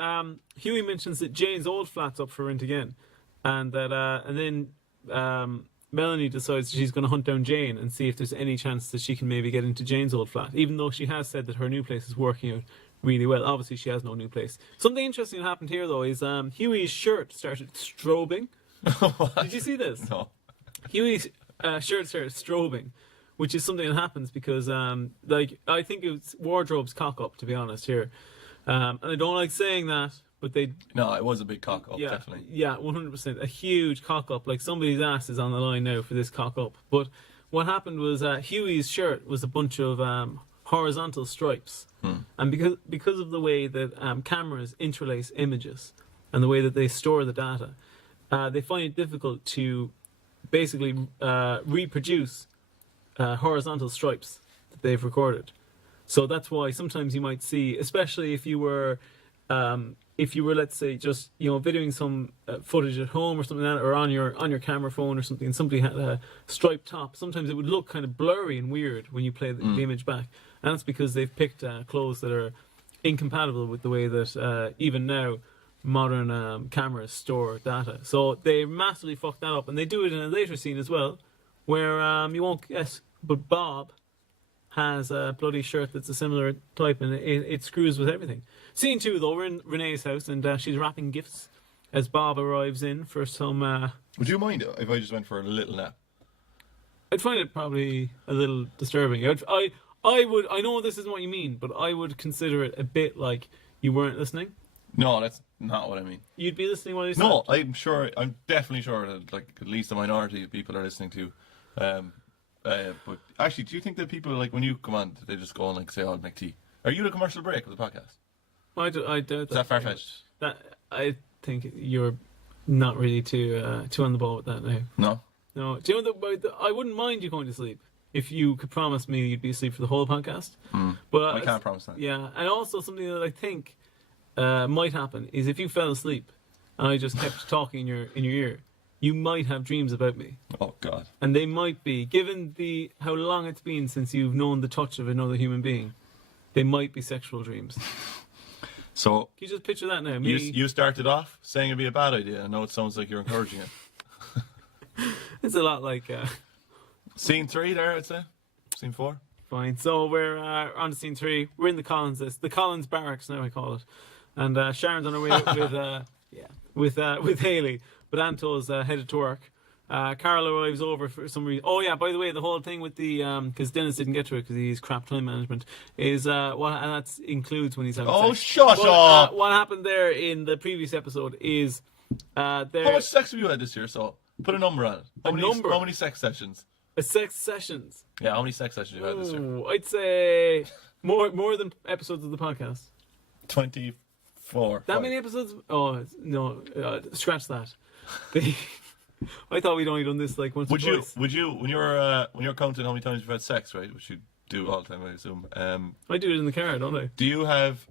Huey mentions that Jane's old flat's up for rent again, and that and then Melanie decides she's going to hunt down Jane and see if there's any chance that she can maybe get into Jane's old flat, even though she has said that her new place is working out really well. Obviously, she has no new place. Something interesting that happened here, though, is Huey's shirt started strobing. Did you see this? No. Huey's shirt started strobing, which is something that happens because, I think it's wardrobe's cock up, to be honest, here. And I don't like saying that, but No, it was a big cock up, definitely. Yeah, 100%. A huge cock up. Like, somebody's ass is on the line now for this cock up. But what happened was Huey's shirt was a bunch of horizontal stripes. And because of the way that cameras interlace images and the way that they store the data, they find it difficult to basically reproduce horizontal stripes that they've recorded. So that's why sometimes you might see, especially if you were, let's say, just, you know, videoing some footage at home or something like that, or on your camera phone or something, and somebody had a striped top, sometimes it would look kind of blurry and weird when you play the image back. And that's because they've picked clothes that are incompatible with the way that even now modern cameras store data. So they massively fucked that up, and they do it in a later scene as well, where you won't guess, but Bob has a bloody shirt that's a similar type, and it screws with everything. Scene 2, though, we're in Renee's house, and she's wrapping gifts as Bob arrives in for some... Would you mind if I just went for a little nap? I'd find it probably a little disturbing. I know this isn't what you mean, but I would consider it a bit like you weren't listening. No, that's not what I mean. You'd be listening while you said. No, I'm definitely sure that like at least a minority of people are listening to. But actually, do you think that people, like, when you come on, they just go and like say, "Oh, I'll make tea"? Are you the commercial break of the podcast? I doubt that. Is that far-fetched? That I think you're not really too on the ball with that now. No. No, do you know I wouldn't mind you going to sleep if you could promise me you'd be asleep for the whole podcast. But I can't promise that. Yeah, and also something that I think might happen is if you fell asleep and I just kept talking in your ear, you might have dreams about me. Oh God. And they might be, given how long it's been since you've known the touch of another human being, they might be sexual dreams. So can you just picture that now? You started off saying it'd be a bad idea, and now it sounds like you're encouraging it. It's a lot like Scene 3 there, I'd say. Scene 4. Fine. So we're on to scene 3. We're in the Collins barracks now, I call it. And Sharon's on her way with Haley, but Anto's headed to work. Carl arrives over for some reason. Oh yeah, by the way, the whole thing with the because Dennis didn't get to it because he's crap time management is and that includes when he's having sex. Oh, shut up! What happened there in the previous episode is how much sex have you had this year? So put a number on it. How many sex sessions? Sex sessions. Yeah, how many sex sessions have you had this year? I'd say more than episodes of the podcast. 24. That many episodes? Oh no, scratch that. I thought we'd only done this like once or twice. Would you when you're counting how many times you've had sex, right? Which you do all the time, I assume. I do it in the car, don't I? Do you have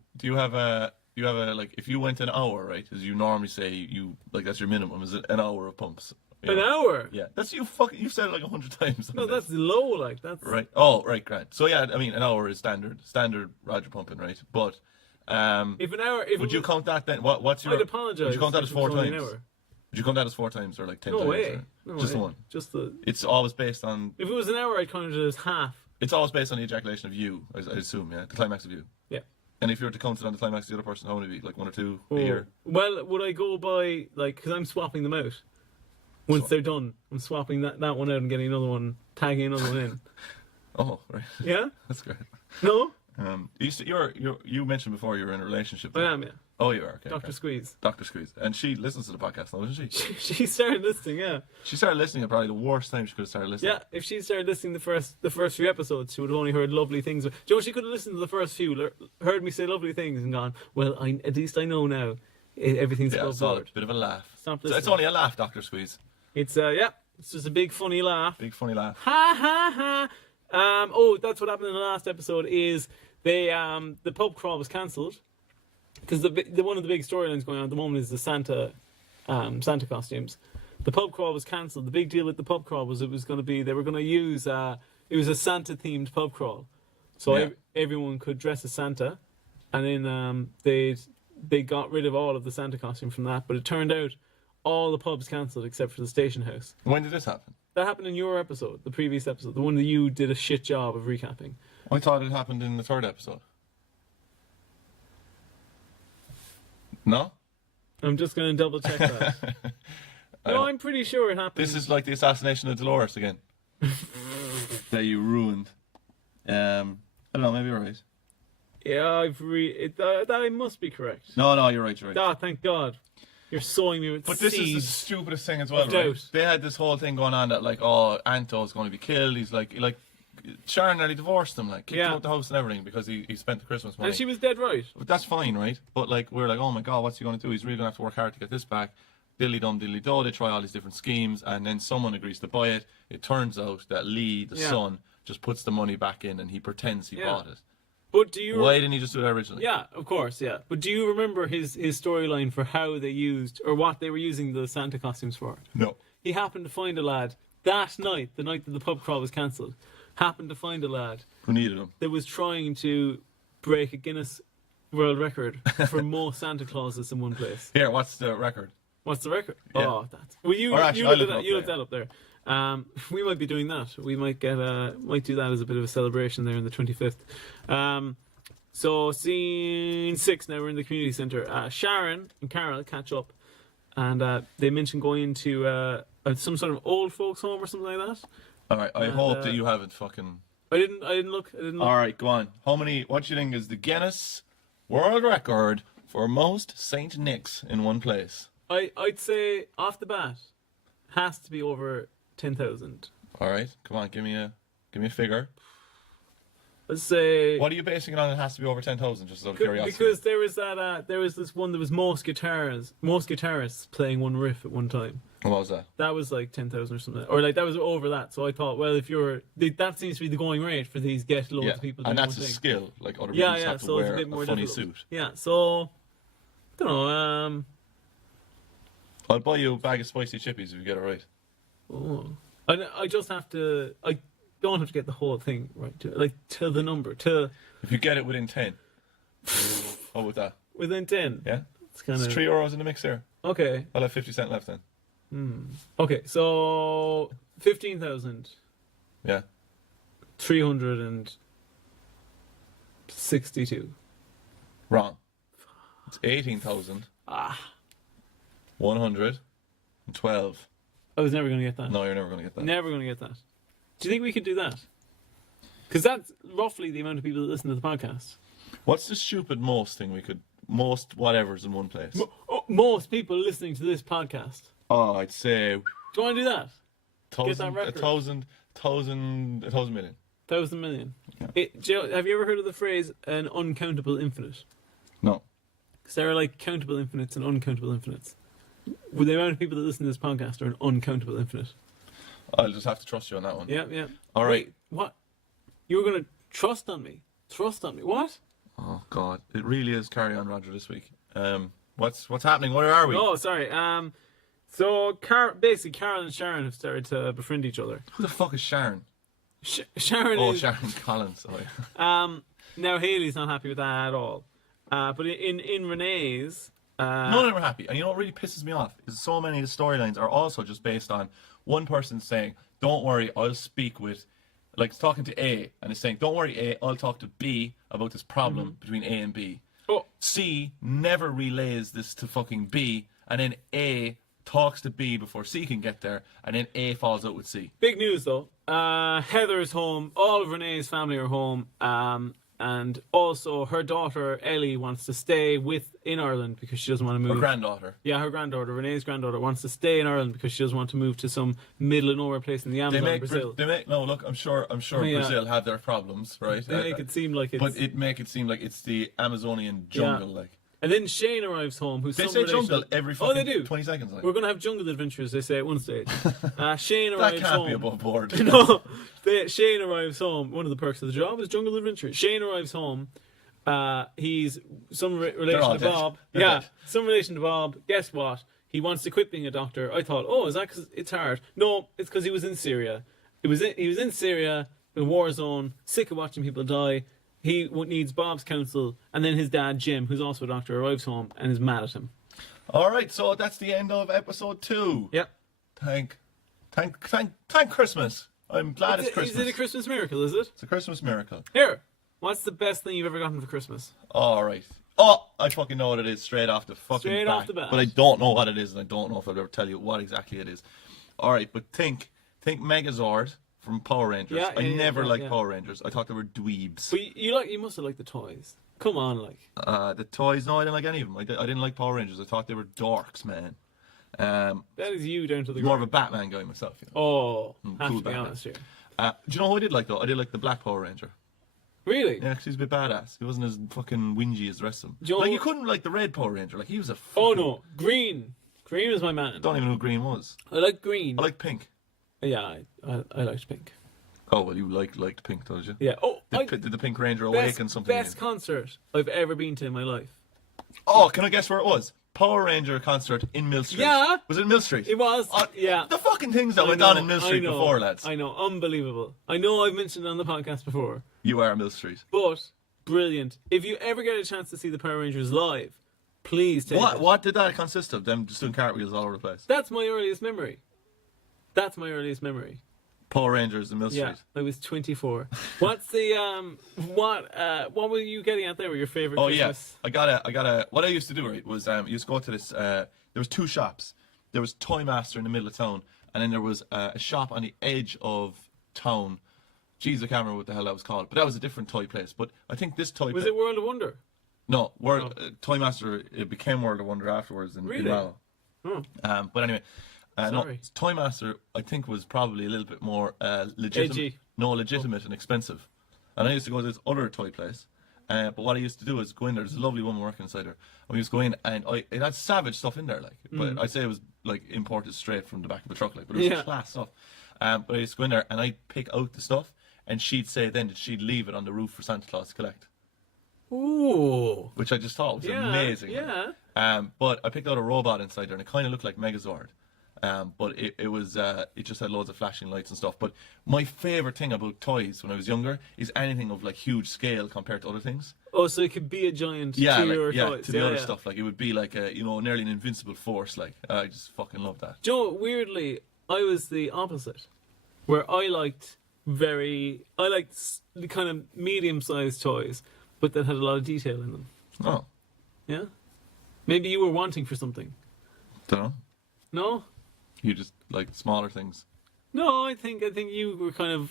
a like, if you went an hour, right? As you normally say, you like, that's your minimum. Is it an hour of pumps? An hour? Yeah, that's you've said it like 100 times. No, that's low. Like that's right. Oh, right, great. So yeah, I mean, an hour is standard Roger pumping, right? But if an hour, would you count that then? What's your? I'd apologise. Would you count that as 4 times? Would you count that as 4 times or like 10 times? Way. No just way. the one. Just the. It's always based on. If it was an hour, I'd count it as half. It's always based on the ejaculation of you, I assume. Yeah, the climax of you. Yeah. And if you were to count it on the climax of the other person, how many would it be? Like 1 or 2 a year? Well, would I go by like because I'm swapping them out. Once they're done, I'm swapping that one out and getting another one, tagging another one in. Oh, right. Yeah? That's great. No? You mentioned before you were in a relationship. I am, yeah. Oh, you are. Okay, Dr. Squeeze. Dr. Squeeze. And she listens to the podcast now, doesn't she? She started listening, yeah. She started listening at probably the worst time she could have started listening. Yeah, if she started listening the first few episodes, she would have only heard lovely things. Do you know, she could have listened to the first few, heard me say lovely things and gone, well, at least I know now everything's above board. Bit of a laugh. Stop listening. It's only a laugh, Dr. Squeeze. It's it's just a big funny laugh. Big funny laugh. Ha ha ha. That's what happened in the last episode. Is the pub crawl was cancelled because one of the big storylines going on at the moment is the Santa costumes. The pub crawl was cancelled. The big deal with the pub crawl was they were going to use it was a Santa themed pub crawl, so everyone could dress as Santa, and then they got rid of all of the Santa costume from that. But it turned out all the pubs cancelled except for the station house. When did this happen? That happened in your episode, the previous episode, the one that you did a shit job of recapping. I thought it happened in the 3rd episode. No? I'm just going to double check that. No, I'm pretty sure it happened. This is like the assassination of Dolores again. That you ruined. I don't know, maybe you're right. Yeah, that I must be correct. No, you're right. Ah, thank God. You're sowing me with But seeds. this is the stupidest thing as well, right? They had this whole thing going on that, like, oh, Anto's going to be killed. He's like Sharon nearly divorced him, like, kicked him out the house and everything because he spent the Christmas money. And she was dead right. But that's fine, right? But, like, we're like, oh my God, what's he going to do? He's really going to have to work hard to get this back. Dilly-dum, dilly-do. They try all these different schemes, and then someone agrees to buy it. It turns out that Lee, the son, just puts the money back in and he pretends he bought it. But why didn't he just do that originally? Yeah, of course, yeah. But do you remember his storyline for how they used, or what they were using the Santa costumes for? No. He happened to find a lad that night, the night that the pub crawl was cancelled, happened to find a lad who needed him, that was trying to break a Guinness World Record for most Santa Clauses in one place. Here, what's the record? What's the record? Yeah. Oh, that's... Well, you looked that up there. We might be doing that. We might do that as a bit of a celebration there on the 25th. So scene 6 now, we're in the community centre. Sharon and Carol catch up, and they mentioned going into some sort of old folks home or something like that. All right, I hope that you haven't fucking... I didn't look. All right, go on. What do you think is the Guinness World Record for most Saint Nicks in one place? I'd say off the bat has to be over 10,000. All right, come on, give me a figure. Let's say. What are you basing it on? It has to be over 10,000, just out of curiosity. Because there was this one that was most guitarists playing one riff at one time. What was that? That was like 10,000 or something, or like that was over that. So I thought, well, that seems to be the going rate for these get loads of people. And doing that's a one thing. skill. Like other people just have to wear it's a bit more funny difficult. suit. Yeah, so I don't know. I'll buy you a bag of spicy chippies if you get it right. Oh, I just have to. I don't have to get the whole thing right. To the number. If you get it within 10. How about that? Within 10. Yeah. It's kind of €3 in the mix here. Okay. I'll have 50 cents left then. Okay, so 15,000. Yeah. 362. Wrong. It's 18,000. 112. I was never going to get that. No, you're never going to get that. Never going to get that. Do you think we could do that? Because that's roughly the amount of people that listen to the podcast. What's the stupid most whatever's in one place? Most people listening to this podcast. Oh, I'd say... Do you want to do that? Get that record. 1,000 million. 1,000 million. Yeah. Joe, have you ever heard of the phrase an uncountable infinite? No. Because there are like countable infinites and uncountable infinites. With the amount of people that listen to this podcast are an uncountable infinite. I'll just have to trust you on that one. Yeah. All right. Wait, what? You were going to trust on me? Trust on me? What? Oh, God. It really is Carry On Roger this week. What's happening? Where are we? Oh, sorry. So basically Carol and Sharon have started to befriend each other. Who the fuck is Sharon? Sharon is... Sharon Collins. Sorry. Now Hayley's not happy with that at all. But in Renee's... None of them are happy. And you know what really pisses me off? Is so many of the storylines are also just based on one person saying, don't worry, I'll speak with... Like, it's talking to A, and it's saying, don't worry, A, I'll talk to B about this problem between A and B. Oh. C never relays this to fucking B, and then A talks to B before C can get there, and then A falls out with C. Big news, though. Heather's home. All of Renee's family are home. And also her daughter, Ellie, wants to stay in Ireland because she doesn't want to move. Her granddaughter. Yeah, her granddaughter, Renee's granddaughter, wants to stay in Ireland because she doesn't want to move to some middle of nowhere place in the Amazon, Brazil. I'm sure Brazil have their problems, right? They make it seem like it's... But it make it seem like it's the Amazonian jungle, like. And then Shane arrives home, who's they say jungle every fucking 20 seconds. Like. We're going to have jungle adventures, they say at one stage. Shane arrives home. That can't be above board. No, Shane arrives home. One of the perks of the job is jungle adventure. Shane arrives home. He's some relation to Bob. Some relation to Bob. Guess what? He wants to quit being a doctor. I thought, is that because it's hard? No, it's because he was in Syria. He was in Syria, in a war zone, sick of watching people die. He needs Bob's counsel, and then his dad, Jim, who's also a doctor, arrives home and is mad at him. All right, so that's the end of episode 2. Yep. Thank Christmas. I'm glad it's Christmas. Is it a Christmas miracle, is it? It's a Christmas miracle. Here, what's the best thing you've ever gotten for Christmas? All right. Oh, I fucking know what it is straight off the fucking bat. Off the bat. But I don't know what it is, and I don't know if I'll ever tell you what exactly it is. All right, but think Megazord from Power Rangers. I never liked Power Rangers. I thought they were dweebs. But you must have liked the toys. Come on, like. The toys? No, I didn't like any of them. I didn't like Power Rangers. I thought they were dorks, man. That is you down to the more ground. of a Batman guy myself. You know? Oh, have cool to be Batman. honest here. Do you know who I did like though? I did like the Black Power Ranger. Really? Yeah, because he's a bit badass. He wasn't as fucking whingy as the rest of them. Joe, like you couldn't like the Red Power Ranger. Like he was a. Oh no, Green. Green was my man. I don't even know who Green was. I like Green. I like Pink. Yeah, I liked Pink. Oh well, you liked Pink, don't you? Yeah. Oh, did the Pink Ranger awaken something? Best concert I've ever been to in my life. Oh, can I guess where it was? Power Ranger concert in Mill Street. Yeah. Was it Mill Street? It was. Yeah. The fucking things that went on in Mill Street before, lads. I know, unbelievable. I know I've mentioned it on the podcast before. You are Mill Street. But brilliant. If you ever get a chance to see the Power Rangers live, please take it. What did that consist of? Them just doing cartwheels all over the place? That's my earliest memory. That's my earliest memory. Power Rangers and Mill Yeah, Street. I was 24. What's the what were you getting at there? With your favorite Oh Christmas? yeah, I got a. What I used to do, right, was I used to go to this. There was two shops. There was Toy Master in the middle of town, and then there was a shop on the edge of town. Jeez, I can't remember what the hell that was called, but that was a different toy place. But I think this toy Was it World of Wonder? No, Toy Master. It became World of Wonder afterwards in Really? Mallow. Oh, But anyway, no, Sorry. Toy Master I think was probably a little bit more legitimate. Edgy. No, legitimate and expensive. And I used to go to this other toy place. But what I used to do is go in there. There's a lovely woman working inside there. And we used to go in, and it had savage stuff in there, like. But I'd say it was like imported straight from the back of the truck, like. But it was Yeah. class stuff. But I used to go in there, and I'd pick out the stuff, and she'd say then that she'd leave it on the roof for Santa Claus to collect, ooh, which I just thought was yeah, amazing. yeah. But I picked out a robot inside there, and it kind of looked like Megazord. But it just had loads of flashing lights and stuff. But my favorite thing about toys when I was younger is anything of like huge scale compared to other things. Oh, so it could be a giant Yeah, to like, your yeah, toys. to the other stuff. Like it would be like a, nearly an invincible force. Like I just fucking love that. Joe, weirdly, I was the opposite, where I liked the kind of medium-sized toys, but that had a lot of detail in them. Oh, Yeah, maybe you were wanting for something. don't know. No, You just like smaller things. no, I think you were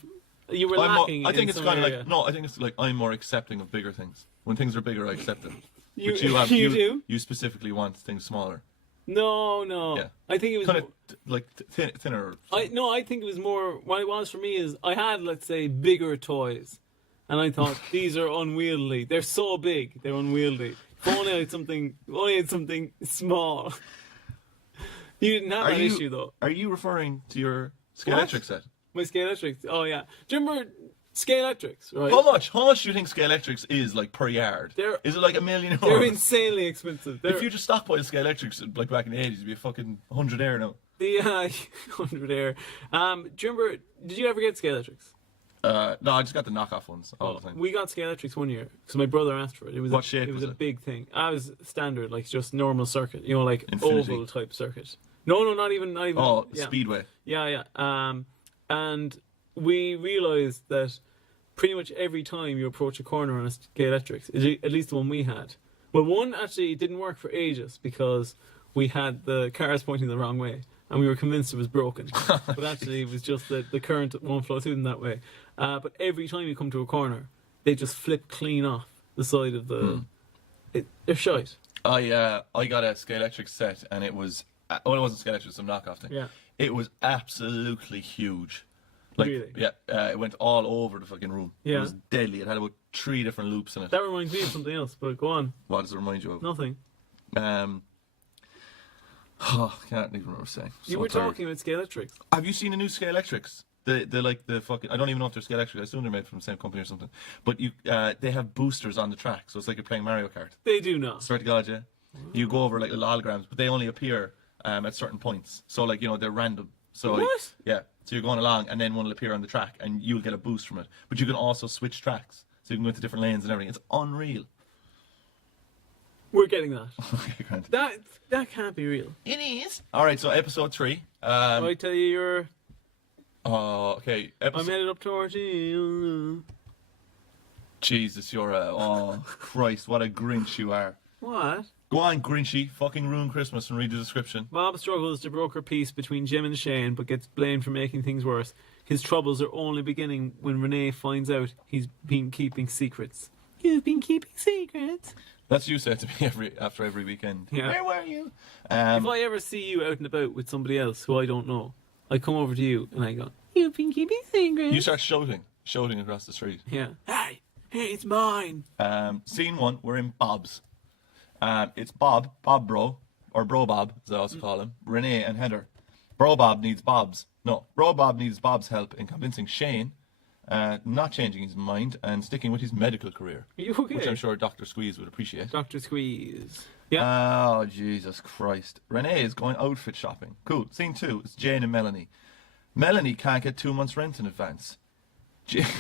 you were I'm more, lacking. I think in it's some kind of area. like no. I think it's like I'm more accepting of bigger things. When things are bigger, I accept them. You- But you have you do? You specifically want things smaller. No. Yeah. I think it was. Kind of like thinner. I think it was more. What it was for me is I had, let's say, bigger toys, and I thought these are unwieldy. They're so big, they're unwieldy. If only I had something small. You didn't have that issue though. Are you referring to your What? Scalextric set? My Scalextrics. Oh yeah. Do you remember Scalextrics? Right. How much? How much do you think Scalextrics is like per yard? Is it like €1 million? They're insanely expensive. If you just stockpile Scalextrics like back in the 80s, it'd be a fucking 100 air now. The 100 air. Do you remember? Did you ever get Scalextrics? No, I just got the knockoff ones all the time. We got Scalextrics one year because my brother asked for it. It was What shape It was was a it? big thing. I was standard, like just normal circuit. Like Infinity. oval type circuit. No, not even. Oh, yeah. Speedway. Yeah. And we realised that pretty much every time you approach a corner on a Scalextrics, at least the one we had. Well, one actually didn't work for ages because we had the cars pointing the wrong way. And we were convinced it was broken. But actually it was just that the current won't flow through them that way. But every time you come to a corner, they just flip clean off the side of the... They're shite. I got a Scalextric set, and it was it wasn't Scalextric, it was some knockoff thing. Yeah. It was absolutely huge. Like, Really? yeah, it went all over the fucking room. Yeah. It was deadly. It had about 3 different loops in it. That reminds me of something else, but go on. What does it remind you of? Nothing. I can't even remember what I was saying. You So were tired. talking about Scalextrics. Have you seen the new Scalextrics? The fucking, I don't even know if they're Scalextric. I assume they're made from the same company or something. But they have boosters on the track, so it's like you're playing Mario Kart. They do not. Swear to God, yeah. You go over like little holograms, but they only appear at certain points. So like they're random. So What? yeah. So you're going along, and then one will appear on the track, and you'll get a boost from it. But you can also switch tracks, so you can go into different lanes and everything. It's unreal. We're getting that. Okay, Grant. That can't be real. It is. All right, so episode 3. I tell you, you're... Okay. I'm headed up towards you. Jesus, you're a... Oh, Christ, what a Grinch you are. What? Go on, Grinchy. Fucking ruin Christmas and read the description. Bob struggles to broker peace between Jim and Shane, but gets blamed for making things worse. His troubles are only beginning when Renee finds out he's been keeping secrets. You've been keeping secrets. That's you said to me after every weekend. Yeah. Where were you? If I ever see you out and about with somebody else who I don't know, I come over to you and I go, "You've been keeping secrets." You start shouting across the street. Yeah. Hey, it's mine. Scene 1, we're in Bob's. It's Bob Bro, or Bro Bob, as I also call him, Renee and Heather. Bro Bob needs Bob's help in convincing Shane, not changing his mind and sticking with his medical career. Are you okay? Which I'm sure Dr. Squeeze would appreciate. Dr. Squeeze. Yeah. Oh, Jesus Christ. Renee is going outfit shopping. Cool. Scene 2, it's Jane and Melanie. Melanie can't get 2 months' rent in advance. Jesus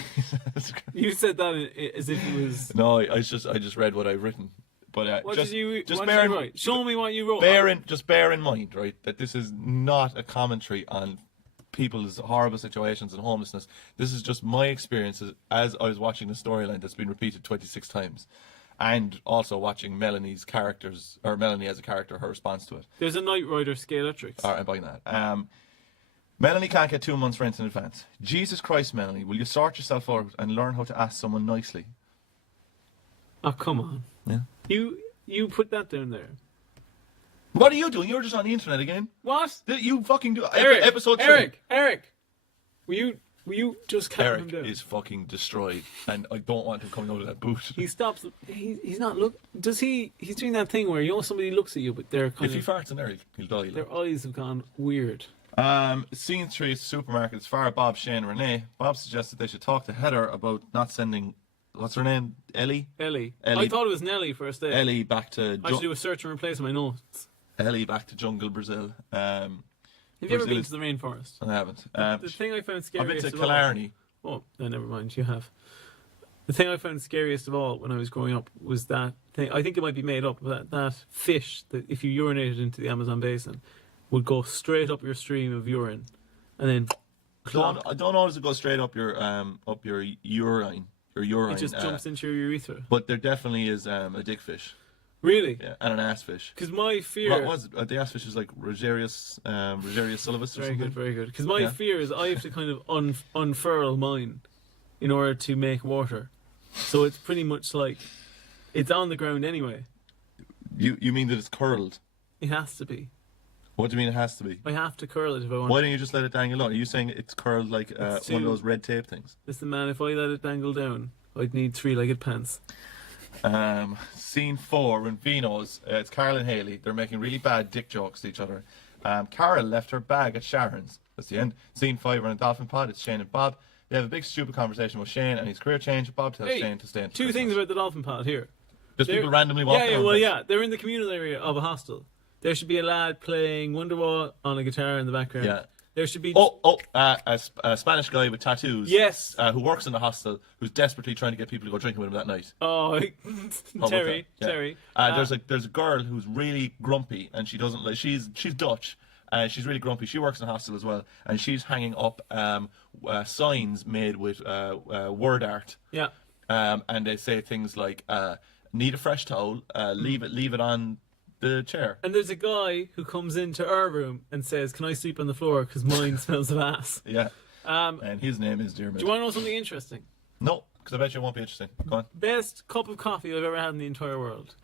Christ. You said that as if it was... No, I just read what I've written. But What just, did you just what bear did you in, write? Show me what you wrote. Just bear in mind, right, that this is not a commentary on people's horrible situations and homelessness. This is just my experiences as I was watching the storyline that's been repeated 26 times. And also watching Melanie's characters, or Melanie as a character, her response to it. There's a Knight Rider Scalatrix. All right, I'm buying that. Melanie can't get 2 months' rent in advance. Jesus Christ, Melanie, will you sort yourself out and learn how to ask someone nicely? Oh, come on. Yeah. You put that down there. What are you doing? You're just on the internet again. What? You fucking do. Eric, Episode 3. Eric, will you just calm him Eric down? is fucking destroyed, and I don't want him coming out of that boot. He stops. He's not look. Does he? He's doing that thing where somebody looks at you, but they're kind If he of farts in there, he'll die. their eyes have gone weird. Scene 3 is the supermarket. It's Farah, Bob, Shane, and Renee. Bob suggested they should talk to Heather about not sending, what's her name? Ellie? Ellie. I thought it was Nelly first day. Ellie back to I should do a search and replace my notes. Ellie back to jungle Brazil. Have you ever been to the rainforest? I haven't. The thing I found I've scariest been to of all. Killarney. Oh, no, never mind. You have. The thing I found scariest of all when I was growing up was that thing. I think it might be made up. That fish that if you urinated into the Amazon basin would go straight up your stream of urine, and then I don't know if it goes straight up your urine. Your urine. it just jumps into your urethra. But there definitely is a dick fish. Really? Yeah, and an ass fish. Because my fear. What was it? The ass fish is like Rogerius sulivus or Very something. good, very good. Because my fear is I have to kind of unfurl mine in order to make water. So it's pretty much like it's on the ground anyway. You mean that it's curled? It has to be. What do you mean it has to be? I have to curl it if I want. Why don't you just let it dangle out? Are you saying it's curled like one of those red tape things? Listen, man, if I let it dangle down, I'd need 3-legged pants. Scene 4 when Vino's, it's Carol and Haley. They're making really bad dick jokes to each other. Carol left her bag at Sharon's. That's the end. Scene 5 on a dolphin pod. It's Shane and Bob. They have a big stupid conversation with Shane and his career change. Bob tells Shane to stay in. Two things about the dolphin pod here. Just people randomly walking around. They're in the communal area of a hostel. There should be a lad playing Wonderwall on a guitar in the background. Yeah. There should be... a Spanish guy with tattoos. Yes. Who works in the hostel, who's desperately trying to get people to go drinking with him that night. Oh, Terry. There's a girl who's really grumpy, and she doesn't like. She's Dutch. She's really grumpy. She works in the hostel as well, and she's hanging up signs made with word art. Yeah. And they say things like, "Need a fresh towel? Leave it on the chair." And there's a guy who comes into our room and says, "Can I sleep on the floor because mine smells of ass?" Yeah. And his name is Dermot. Do you want to know something interesting? No, because I bet you it won't be interesting. Go on. Best cup of coffee I've ever had in the entire world.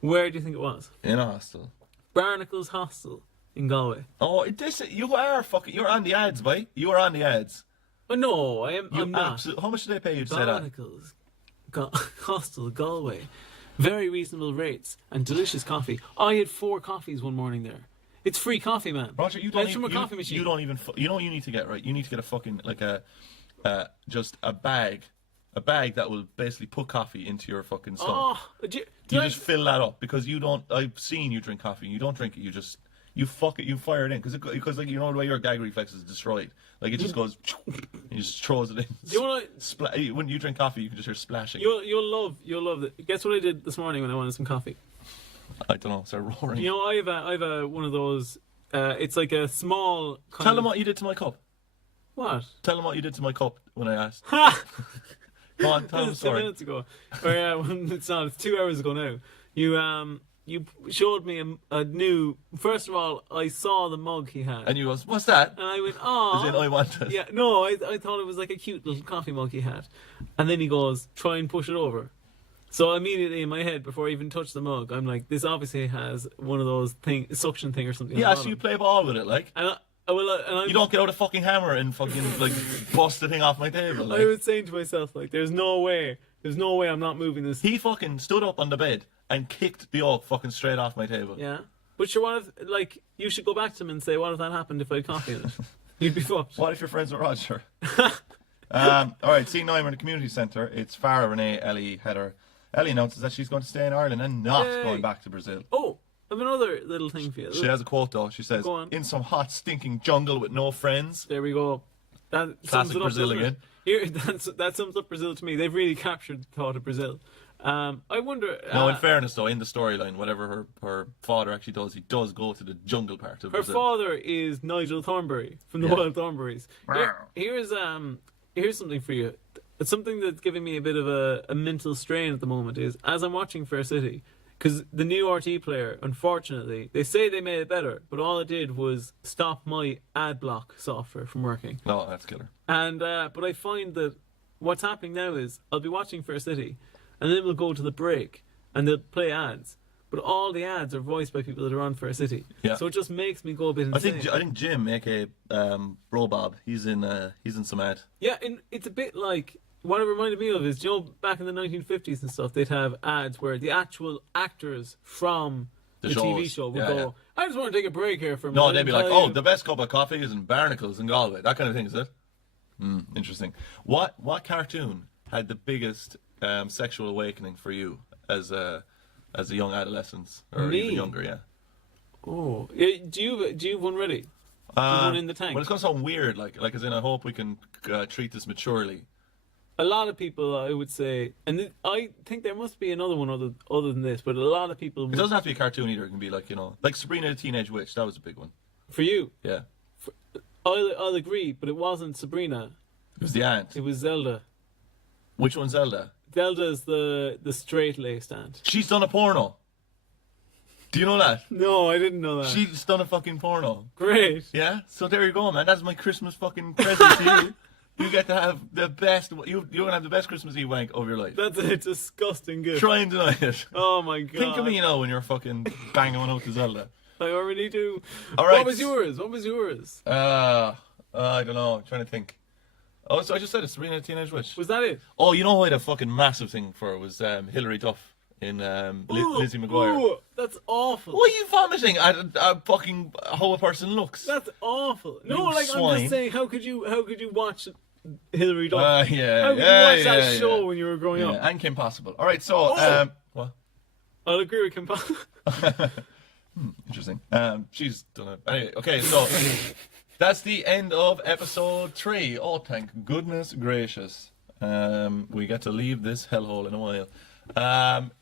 Where do you think it was? In a hostel. Barnacle's Hostel in Galway. Oh, you're on the ads, boy. You are on the ads. Oh no, I'm not. How much did they pay you to say that? Barnacle's Hostel, Galway. Very reasonable rates and delicious coffee. I had 4 coffees one morning there. It's free coffee, man. Roger, you don't It's from a coffee machine. You don't even. You know what you need to get, right? You need to get a fucking just a bag that will basically put coffee into your fucking stomach. Oh, you just fill that up because you don't. I've seen you drink coffee. You don't drink it. You fuck it. You fire it in because like you know the way your gag reflex is destroyed. Like it just goes. And you just throws it in. Do you want to? When you drink coffee, you can just hear splashing. You'll love it. Guess what I did this morning when I wanted some coffee? I don't know. Start roaring. You know, I have a one of those. It's like a small. Tell them what you did to my cup. What? Tell them what you did to my cup when I asked. Ha! Go on, tell them. 10 minutes ago. Or yeah, it's not. It's 2 hours ago now. You showed me a new. First of all, I saw the mug he had, And you goes, "What's that?" and I went, "Oh." As in, I want it. Yeah, no, I thought it was like a cute little coffee mug he had, and then he goes, "Try and push it over." So immediately in my head, before I even touch the mug, I'm like, "This obviously has one of those suction thing or something." Yeah, so you play ball with it, like. And You don't get out a fucking hammer and fucking like bust the thing off my table. Like. I was saying to myself, like, there's no way I'm not moving this. He fucking stood up on the bed and kicked the oak fucking straight off my table. Yeah. But sure, what if, like, you should go back to him and say, what if that happened if I had coffee in it? You'd be fucked. What if you're friends with Roger? Alright, scene 9, we're in the community centre. It's Farah, Renee, Ellie, Heather. Ellie announces that she's going to stay in Ireland and not going back to Brazil. Oh, I have another little thing for you. She has a quote though. She says, "In some hot, stinking jungle with no friends." There we go. That Classic sums it up, Brazil doesn't again. Here, that sums up Brazil to me. They've really captured the thought of Brazil. I wonder. No, in fairness though, in the storyline, whatever her father actually does, he does go to the jungle part of her it. father is Nigel Thornberry from the Wild Thornberrys. Here's something for you. It's something that's giving me a bit of a mental strain at the moment. Is as I'm watching Fair City, because the new RT player, unfortunately, they say they made it better, but all it did was stop my ad block software from working. No, that's killer. And but I find that what's happening now is I'll be watching Fair City, and then we'll go to the break, and they'll play ads. But all the ads are voiced by people that are on Fair City. Yeah. So it just makes me go a bit insane. I think Jim, aka Robob, he's in some ad. Yeah, and it's a bit like what it reminded me of is, you know, back in the 1950s and stuff, they'd have ads where the actual actors from the TV show would go, I just want to take a break here for a minute. No, they'd be like, oh, the best cup of coffee is in Barnacles in Galway. That kind of thing, is it? Interesting. What cartoon had the biggest sexual awakening for you as a young adolescent or even younger? Yeah. Oh, do you have one ready? One in the tank. Well, it's going to sound weird, like as in I hope we can treat this maturely. A lot of people, I would say, and I think there must be another one other than this, but a lot of people. It doesn't have to be a cartoon either. It can be like, you know, like Sabrina the Teenage Witch. That was a big one. For you? Yeah. I'll agree, but it wasn't Sabrina. It was the aunt. It was Zelda. Which one's Zelda? Zelda's the straight-laced aunt. She's done a porno. Do you know that? No, I didn't know that. She's done a fucking porno. Great. Yeah? So there you go, man. That's my Christmas fucking present to you. You get to have the best. You're gonna have the best Christmas Eve wank of your life. That's a disgusting gift. Try and deny it. Oh my god. Think of me now when you're fucking banging one out to Zelda. I already do. All right. What was yours? I don't know. I'm trying to think. Oh, so I just said it's Sabrina the Teenage Witch. Was that it? Oh, you know who I had a fucking massive thing for was Hilary Duff in Lizzie McGuire. Ooh, that's awful. Why are you vomiting at fucking how a person looks? That's awful. No, You like swine. I'm just saying, how could you watch Hilary Duff? Yeah. How could you watch that show when you were growing up? And Kim Possible. All right, so what? I'll agree with Kim Possible. Interesting. She's done it. Anyway, okay, so that's the end of episode 3. Oh, thank goodness gracious. We get to leave this hellhole in a while.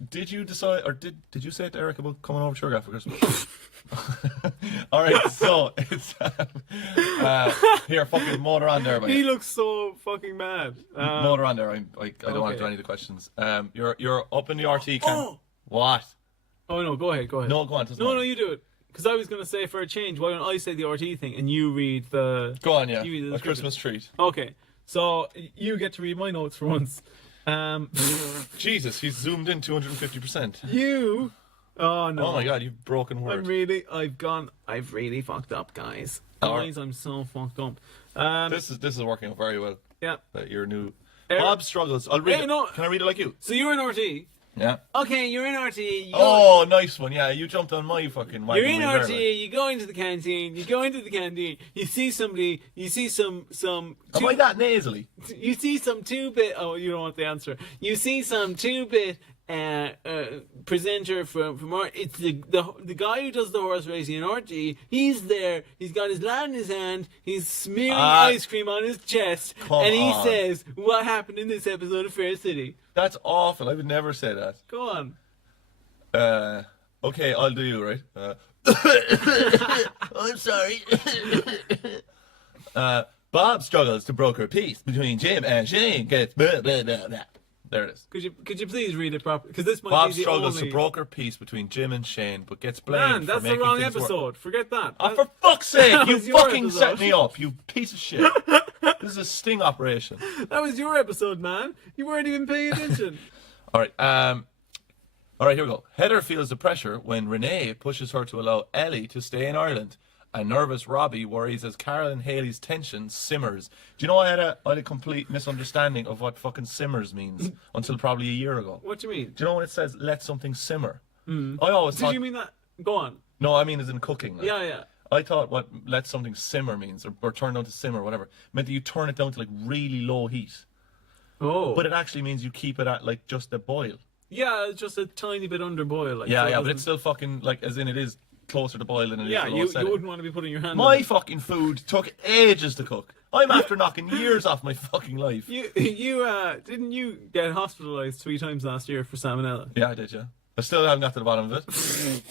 Did you decide, or did you say to Eric about coming over to your for Christmas? All right, so it's here, fucking motor on there. He looks so fucking mad. Motor on there. I don't want to do any of the questions. You're up in the RT camp. What? Oh no, go ahead. No, go on. No, you do it. Because I was going to say, for a change, why don't I say the RT thing and you read the... Go on, yeah. A Christmas treat. Okay, so you get to read my notes for once. Jesus, he's zoomed in 250%. You... Oh no. Oh my god, you've broken word. I've really fucked up, guys. Right. I'm so fucked up. This is working out very well. Yeah. That your new... Bob struggles. I'll read it. No. Can I read it like you? So you're in RT. Yeah. Okay, you're in RT. Oh, nice one. Yeah, you jumped on my fucking wagon. You're in RT. You go into the canteen. You see somebody. You see some. Am I that nasally? You see some 2-bit. Oh, you don't want the answer. You see some 2-bit presenter from it's the guy who does the horse racing in RT. He's there. He's got his lad in his hand. He's smearing ice cream on his chest, and he says, "What happened in this episode of Fair City?" That's awful. I would never say that. Go on. Okay, I'll do you, right? I'm sorry. Bob struggles to broker peace between Jim and Shane. Gets blah, blah, blah, blah. There it is. Could you please read it properly? Because this might Bob be the struggles only... to broker peace between Jim and Shane, but gets blamed that's for making the wrong things episode. Work. Forget that. Oh, for fuck's sake! You fucking episode. set me up, you piece of shit. This is a sting operation. That was your episode, man. You weren't even paying attention. All right, here we go. Heather feels the pressure when Renee pushes her to allow Ellie to stay in Ireland. A nervous Robbie worries as Carol and Haley's tension simmers. Do you know I had a complete misunderstanding of what fucking simmers means until probably a year ago. What do you mean? Do you know when it says let something simmer? Mm. I always thought... Did you mean that? Go on. No, I mean as in cooking. Like. Yeah. I thought what let something simmer means, or turn down to simmer, whatever, meant that you turn it down to like really low heat. Oh. But it actually means you keep it at like just a boil. Yeah, it's just a tiny bit under boil. Like, yeah, so but it's still fucking like as in it is closer to boiling than it is Yeah, for low you setting. wouldn't want to be putting your hand My on it. fucking food took ages to cook. I'm after knocking years off my fucking life. You didn't you get hospitalised 3 times last year for salmonella? Yeah, I did, yeah. I still haven't got to the bottom of it.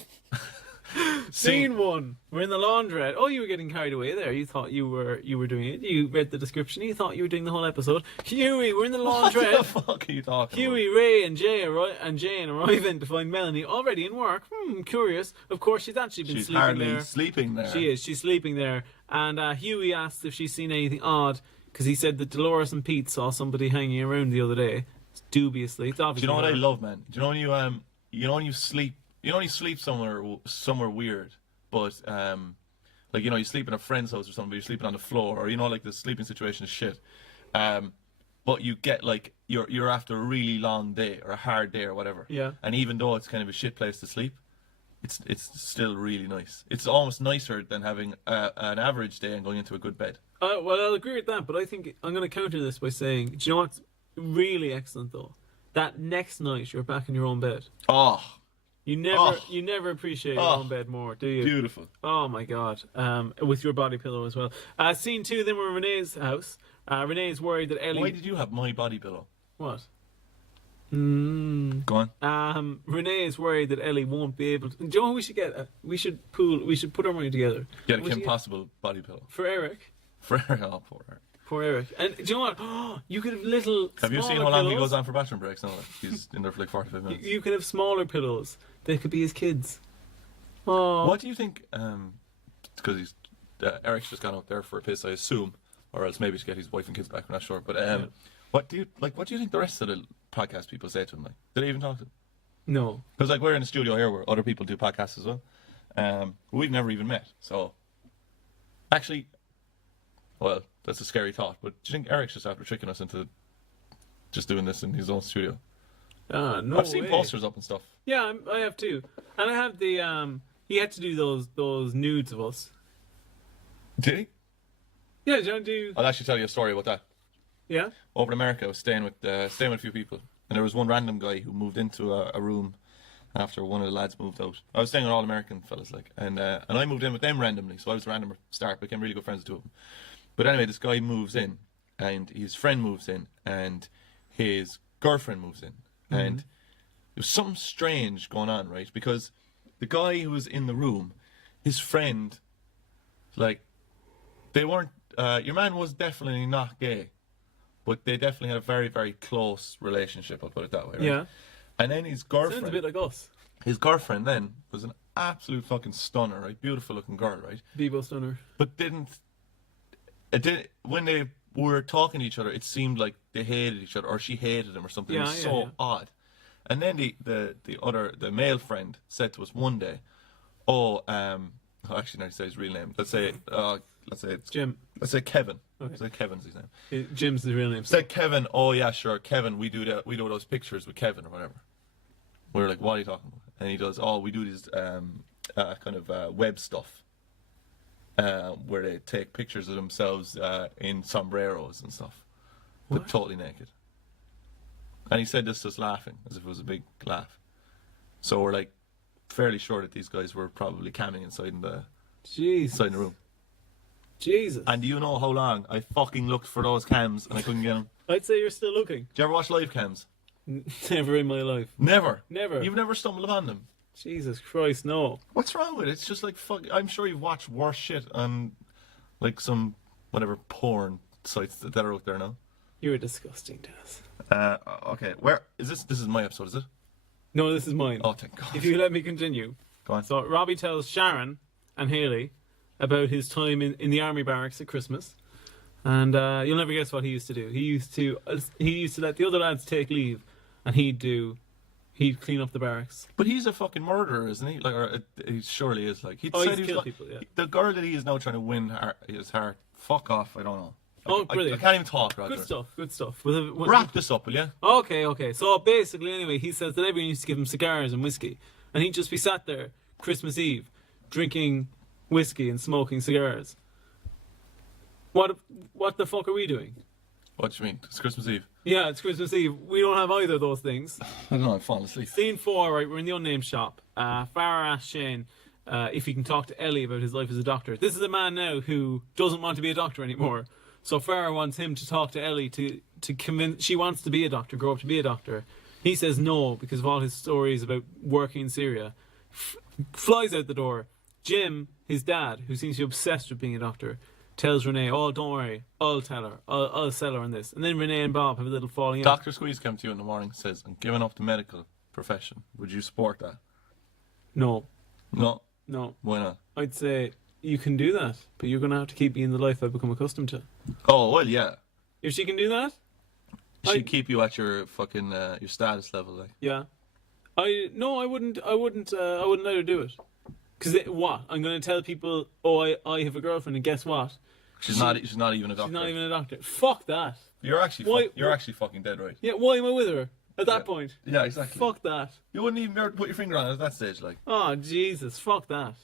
Scene 1. We're in the laundrette. Oh, you were getting carried away there. You thought you were doing it. You read the description. You thought you were doing the whole episode. Huey, we're in the What the laundrette. fuck are you talking Huey, Ray, and Jane arrive in to find Melanie already in work. Curious. Of course, she's actually been She's sleeping hardly there. sleeping there. She is. She's sleeping there. And Huey asks if she's seen anything odd because he said that Dolores and Pete saw somebody hanging around the other day, dubiously. It's Do obviously you know what I her. love, man? Do you know when you sleep somewhere weird, but like you sleep in a friend's house or something, but you're sleeping on the floor, or like the sleeping situation is shit. But you get like you're after a really long day or a hard day or whatever. Yeah. And even though it's kind of a shit place to sleep, it's still really nice. It's almost nicer than having an average day and going into a good bed. Well, I'll agree with that, but I think I'm going to counter this by saying, do you know what's really excellent though? That next night you're back in your own bed. Oh, You never appreciate your own bed more, do you? beautiful. Oh my god. With your body pillow as well. Scene 2, then we're in Renee's house. Renee's worried that Ellie. Why did you have my body pillow? What? Go on. Renee is worried that Ellie won't be able to. Do you know what we should get? We should put our money together. Get a What Kim do you- Possible body pillow. For Eric. For oh, poor Eric. Poor Eric. And do you know what? You could have little. Have you seen smaller how long he pillows. goes on for bathroom breaks? No, he's in there for like 45 minutes. You could have smaller pillows. They could be his kids. Oh. What do you think? Because he's Eric's just gone out there for a piss, I assume, or else maybe to get his wife and kids back. I'm not sure. But what do you think the rest of the podcast people say to him? Like, did they even talk to him? No. Because like we're in a studio here where other people do podcasts as well. We've never even met. So actually, well, that's a scary thought. But do you think Eric's just after tricking us into just doing this in his own studio? No. I've seen way. posters up and stuff. Yeah, I have too. And I have the he had to do those nudes of us. Did he? Yeah, do you want to do? I'll actually tell you a story about that. Yeah. Over in America, I was staying with a few people, and there was one random guy who moved into a room after one of the lads moved out. I was staying with all American fellas, like, and I moved in with them randomly, so I was a random start, became really good friends with two of them. But anyway, this guy moves in, and his friend moves in, and his girlfriend moves in, and there was something strange going on, right? Because the guy who was in the room, his friend, like, they weren't. Your man was definitely not gay. But they definitely had a very, very close relationship, I'll put it that way, right? Yeah. And then his Sounds girlfriend... a bit like us. His girlfriend then was an absolute fucking stunner, right? Beautiful looking girl, right? Bebo Stunner. But when they were talking to each other, it seemed like they hated each other, or she hated him or something. It was so odd. And then the male friend said to us one day, actually, now he said his real name. Let's say it's Jim. Let's say Kevin. Okay. Let's say Kevin's his name. Jim's the real name. Said Kevin, oh yeah, sure, Kevin, we do those pictures with Kevin or whatever. We were like, what are you talking about? And he does, we do this kind of web stuff where they take pictures of themselves in sombreros and stuff, but totally naked. And he said this just laughing, as if it was a big laugh. So we're like fairly sure that these guys were probably camming inside the room. Jesus. And do you know how long I fucking looked for those cams and I couldn't get them? I'd say you're still looking. Do you ever watch live cams? Never in my life. Never. Never. You've never stumbled upon them? Jesus Christ, no. What's wrong with it? It's just like fuck. I'm sure you've watched worse shit on like some whatever porn sites that are out there now. You're disgusting, Dennis. Okay. Where is this? This is my episode, is it? No, this is mine. Oh, thank God. If you let me continue. Go on. So Robbie tells Sharon and Haley about his time in the army barracks at Christmas. And you'll never guess what he used to do. He used to let the other lads take leave, and he'd clean up the barracks. But he's a fucking murderer, isn't he? Like, or he surely is. Like, he Oh, said he's he was killed people, yeah. The girl that he is now trying to win his heart. Fuck off. I don't know. Oh, I brilliant. can't even talk, Roger. Good stuff. Wrap this up, will you? Okay. So basically, anyway, he says that everyone used to give him cigars and whiskey, and he'd just be sat there Christmas Eve, drinking whiskey and smoking cigars. What the fuck are we doing? What do you mean? It's Christmas Eve. Yeah, it's Christmas Eve. We don't have either of those things. I don't know. I'm falling asleep. Scene 4, right? We're in the unnamed shop. Farah asks Shane, if he can talk to Ellie about his life as a doctor. This is a man now who doesn't want to be a doctor anymore. So Farah wants him to talk to Ellie to convince... She wants to be a doctor, grow up to be a doctor. He says no because of all his stories about working in Syria. Flies out the door. Jim, his dad, who seems to be obsessed with being a doctor, tells Renee, oh, don't worry, I'll tell her. I'll sell her on this. And then Renee and Bob have a little falling out. Dr. Squeeze comes to you in the morning and says, I'm giving up the medical profession. Would you support that? No. No. No. Why not? I'd say you can do that, but you're going to have to keep being the life I've become accustomed to. Oh, well, yeah. If she can do that? She'd keep you at your fucking, your status level, like. Yeah. I wouldn't let her do it. Because what? I'm going to tell people, oh, I have a girlfriend, and guess what? She's not even a doctor. She's not even a doctor. Fuck that. You're actually fucking dead right. Yeah, why am I with her at that point? Yeah, exactly. Fuck that. You wouldn't even be able to put your finger on it at that stage, like. Oh, Jesus, fuck that.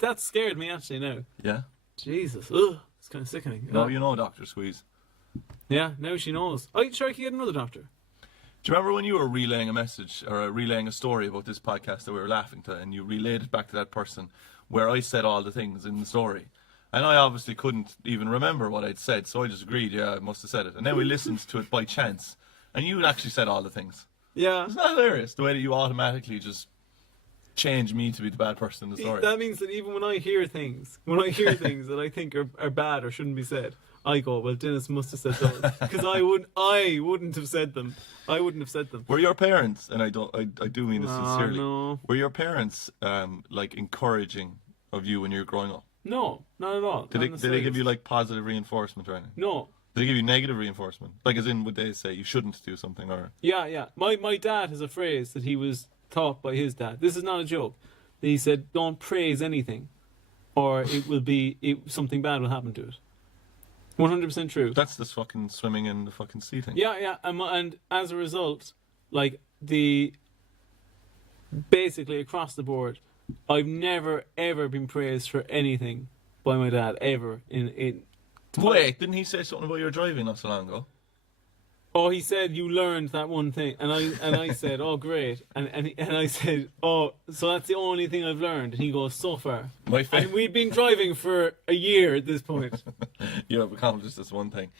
That scared me actually now. Yeah? Jesus, ugh, it's kind of sickening. No, you know Dr. Squeeze. Yeah, now she knows. I'm sure I could get another doctor. Do you remember when you were relaying a message or relaying a story about this podcast that we were laughing to, and you relayed it back to that person where I said all the things in the story? And I obviously couldn't even remember what I'd said, so I just agreed, yeah, I must have said it. And then we listened to it by chance, and you actually said all the things. Yeah. It's not hilarious, the way that you automatically just change me to be the bad person in the story. That means that even when I hear things that I think are bad or shouldn't be said, I go, well, Dennis must have said those. Because I wouldn't have said them. I wouldn't have said them. Were your parents, and I do mean this sincerely, no. Were your parents like encouraging of you when you were growing up? No, not at all. Did they give you like positive reinforcement or anything? No. Did they give you negative reinforcement? Like as in, would they say you shouldn't do something or? Yeah. My dad has a phrase that he was taught by his dad. This is not a joke. He said, don't praise anything or something bad will happen to it. 100% true. That's this fucking swimming in the fucking sea thing. Yeah. And as a result, like basically across the board, I've never ever been praised for anything by my dad ever. Wait, didn't he say something about your driving not so long ago? Oh, he said you learned that one thing, and I said, oh great, and I said, oh, so that's the only thing I've learned, and he goes, so far. And we'd been driving for a year at this point. You have accomplished this one thing.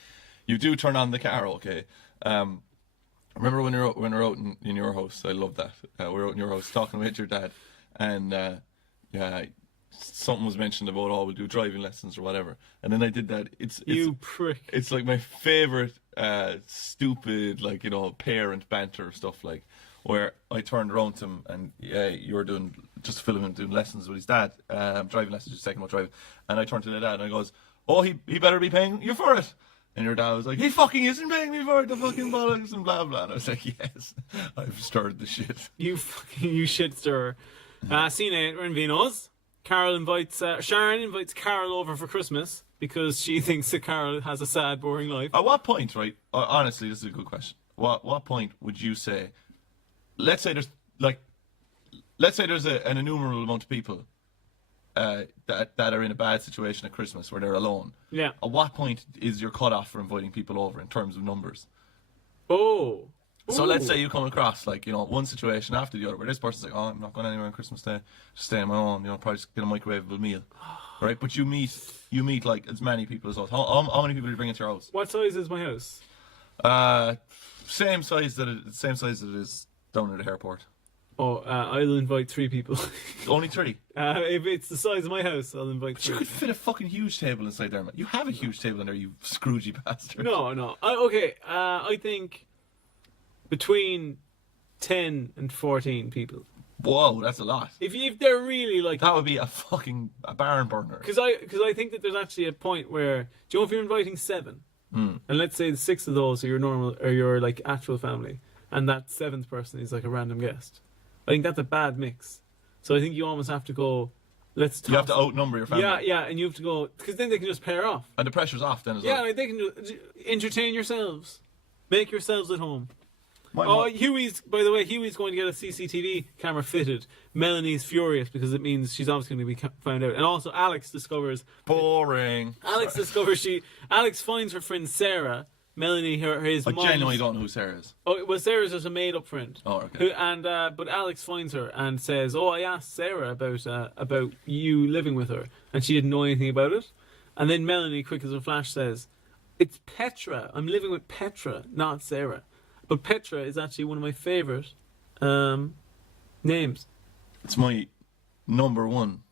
You do turn on the car, okay? Remember when we were out in your house? I love that. We were out in your house talking with your dad, and yeah, something was mentioned about, oh, we'll do driving lessons or whatever, and then I did that. You prick. It's like my favorite stupid, like, you know, parent banter stuff, like where I turned around to him and you were doing, just filming him doing lessons with his dad, driving lessons, just taking him out driving, and I turned to the dad and I goes, oh, he better be paying you for it. And your dad was like, he fucking isn't paying me for it, the fucking bollocks and blah blah. And I was like, yes, I've stirred the shit. You shit stirrer. Scene 8, we're in Vino's. Sharon invites Carol over for Christmas because she thinks that Carol has a sad, boring life. At what point, right? Honestly, this is a good question. What point would you say? Let's say there's an innumerable amount of people that are in a bad situation at Christmas where they're alone. Yeah. At what point is your cutoff for inviting people over in terms of numbers? Oh. So let's say you come across, like, you know, one situation after the other where this person's like, oh, I'm not going anywhere on Christmas Day, just staying on my own, you know, probably just get a microwavable meal, right? But you meet like as many people as us. How many people do you bring into your house? What size is my house? Same size that it is down at the airport. Oh, I'll invite 3 people. Only 3? If it's the size of my house, I'll invite 3. You could fit a fucking huge table inside there, man. You have a huge table in there, you scroogey bastard. No. I think between 10 and 14 people. Whoa, that's a lot. If they're really like that would be a barn burner. Because I think that there's actually a point where, do you know, if you're inviting 7, and let's say the 6 of those are your normal or your like actual family, and that 7th person is like a random guest, I think that's a bad mix. So I think you almost have to go. You have to outnumber your family. Yeah, and you have to go because then they can just pair off. And the pressure's off then as well. Yeah, they can just entertain yourselves, make yourselves at home. Huey's going to get a CCTV camera fitted. Melanie's furious because it means she's obviously going to be found out. And also Alex discovers... Boring. Alex finds her friend Sarah Melanie, his I mom. genuinely don't know who Sarah is. Oh, well, Sarah's just a made-up friend. Oh, okay. But Alex finds her and says, "Oh, I asked Sarah about you living with her, and she didn't know anything about it." And then Melanie, quick as a flash, says, "It's Petra. I'm living with Petra, not Sarah." But Petra is actually one of my favourite names. It's my number one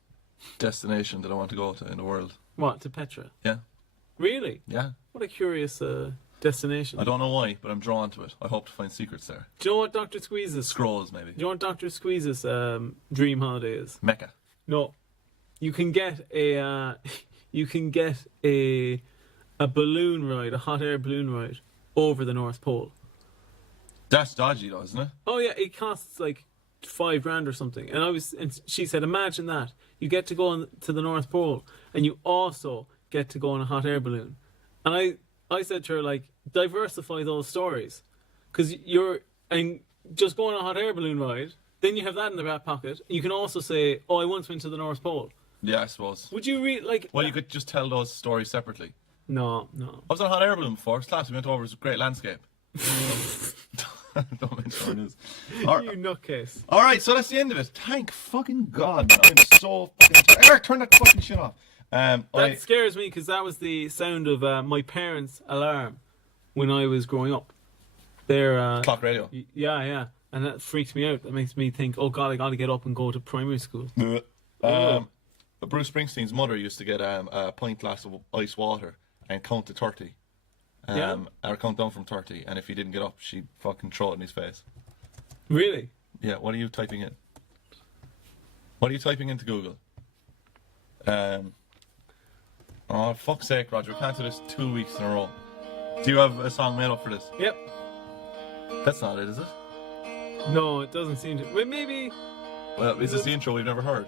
destination that I want to go to in the world. What, to Petra? Yeah. Really? Yeah. What a curious destination. I don't know why, but I'm drawn to it. I hope to find secrets there. Do you know what Dr. Squeeze's Scrolls, maybe. Do you know what Dr. Squeeze's dream holiday is? Mecca. No. You can get a balloon ride, a hot air balloon ride over the North Pole. That's dodgy, though, isn't it? Oh yeah, it costs like $5,000 or something. And she said, imagine that. You get to go to the North Pole and you also get to go on a hot air balloon. And I said to her, like, diversify those stories. Because and just go on a hot air balloon ride, then you have that in the back pocket. You can also say, oh, I once went to the North Pole. Yeah, I suppose. Would you read, like... Well, you could just tell those stories separately. No. I was on a hot air balloon before. It's class. We went over. It was a great landscape. Don't mention it is. You nutcase. Alright, so that's the end of it. Thank fucking God, man. I'm so fucking tired. Eric, turn that fucking shit off. That scares me because that was the sound of my parents' alarm when I was growing up. Their clock radio. Yeah. And that freaks me out. That makes me think, oh God, I got to get up and go to primary school. Bruce Springsteen's mother used to get a pint glass of ice water and count to 30. Or count down from 30, and if he didn't get up, she'd fucking throw it in his face. Really? Yeah, what are you typing in? What are you typing into Google? Oh, fuck's sake, Roger, we can't do this 2 weeks in a row. Do you have a song made up for this? Yep. That's not it, is it? No, it doesn't seem to. Well, maybe. Well, is this the intro we've never heard?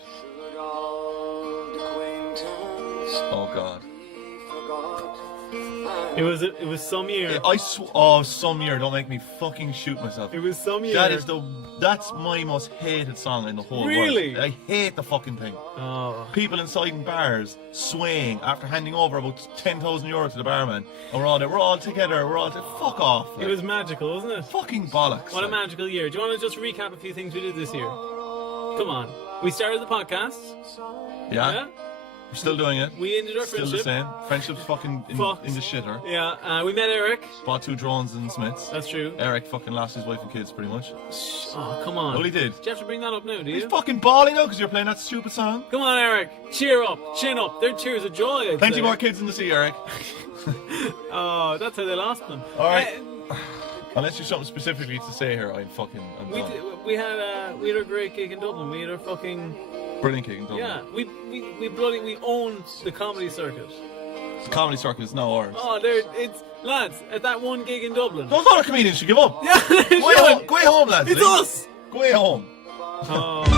Oh, God. It was some year. Some year. Don't make me fucking shoot myself. It was some year. That's my most hated song in the whole world. Really? I hate the fucking thing. Oh. People inside in bars swaying after handing over about 10,000 euro to the barman, and we're all together. Fuck off. It was magical, wasn't it? Fucking bollocks. What a magical year. Do you want to just recap a few things we did this year? Come on. We started the podcast. Yeah? We're still doing it. We ended our friendship. Still the same. Friendship's fucking in the shitter. Yeah, we met Eric. Bought 2 drones in Smiths. That's true. Eric fucking lost his wife and kids, pretty much. Oh, come on. Well, he did. Do you have to bring that up now, do you? He's fucking bawling now because you're playing that stupid song. Come on, Eric. Cheer up. Chin up. They're tears of joy, I'd Plenty say. more kids in the sea, Eric. Oh, that's how they lost them. Alright. Unless there's something specifically to say here, I'm done. We had a great gig in Dublin. We had our fucking... Brilliant gig in Dublin. Yeah, we owned the comedy circuit. The comedy circuit is now ours. Oh, lads, at that one gig in Dublin. Those other comedians should give up. Yeah, Go home, lads. It's us. Go home. Oh.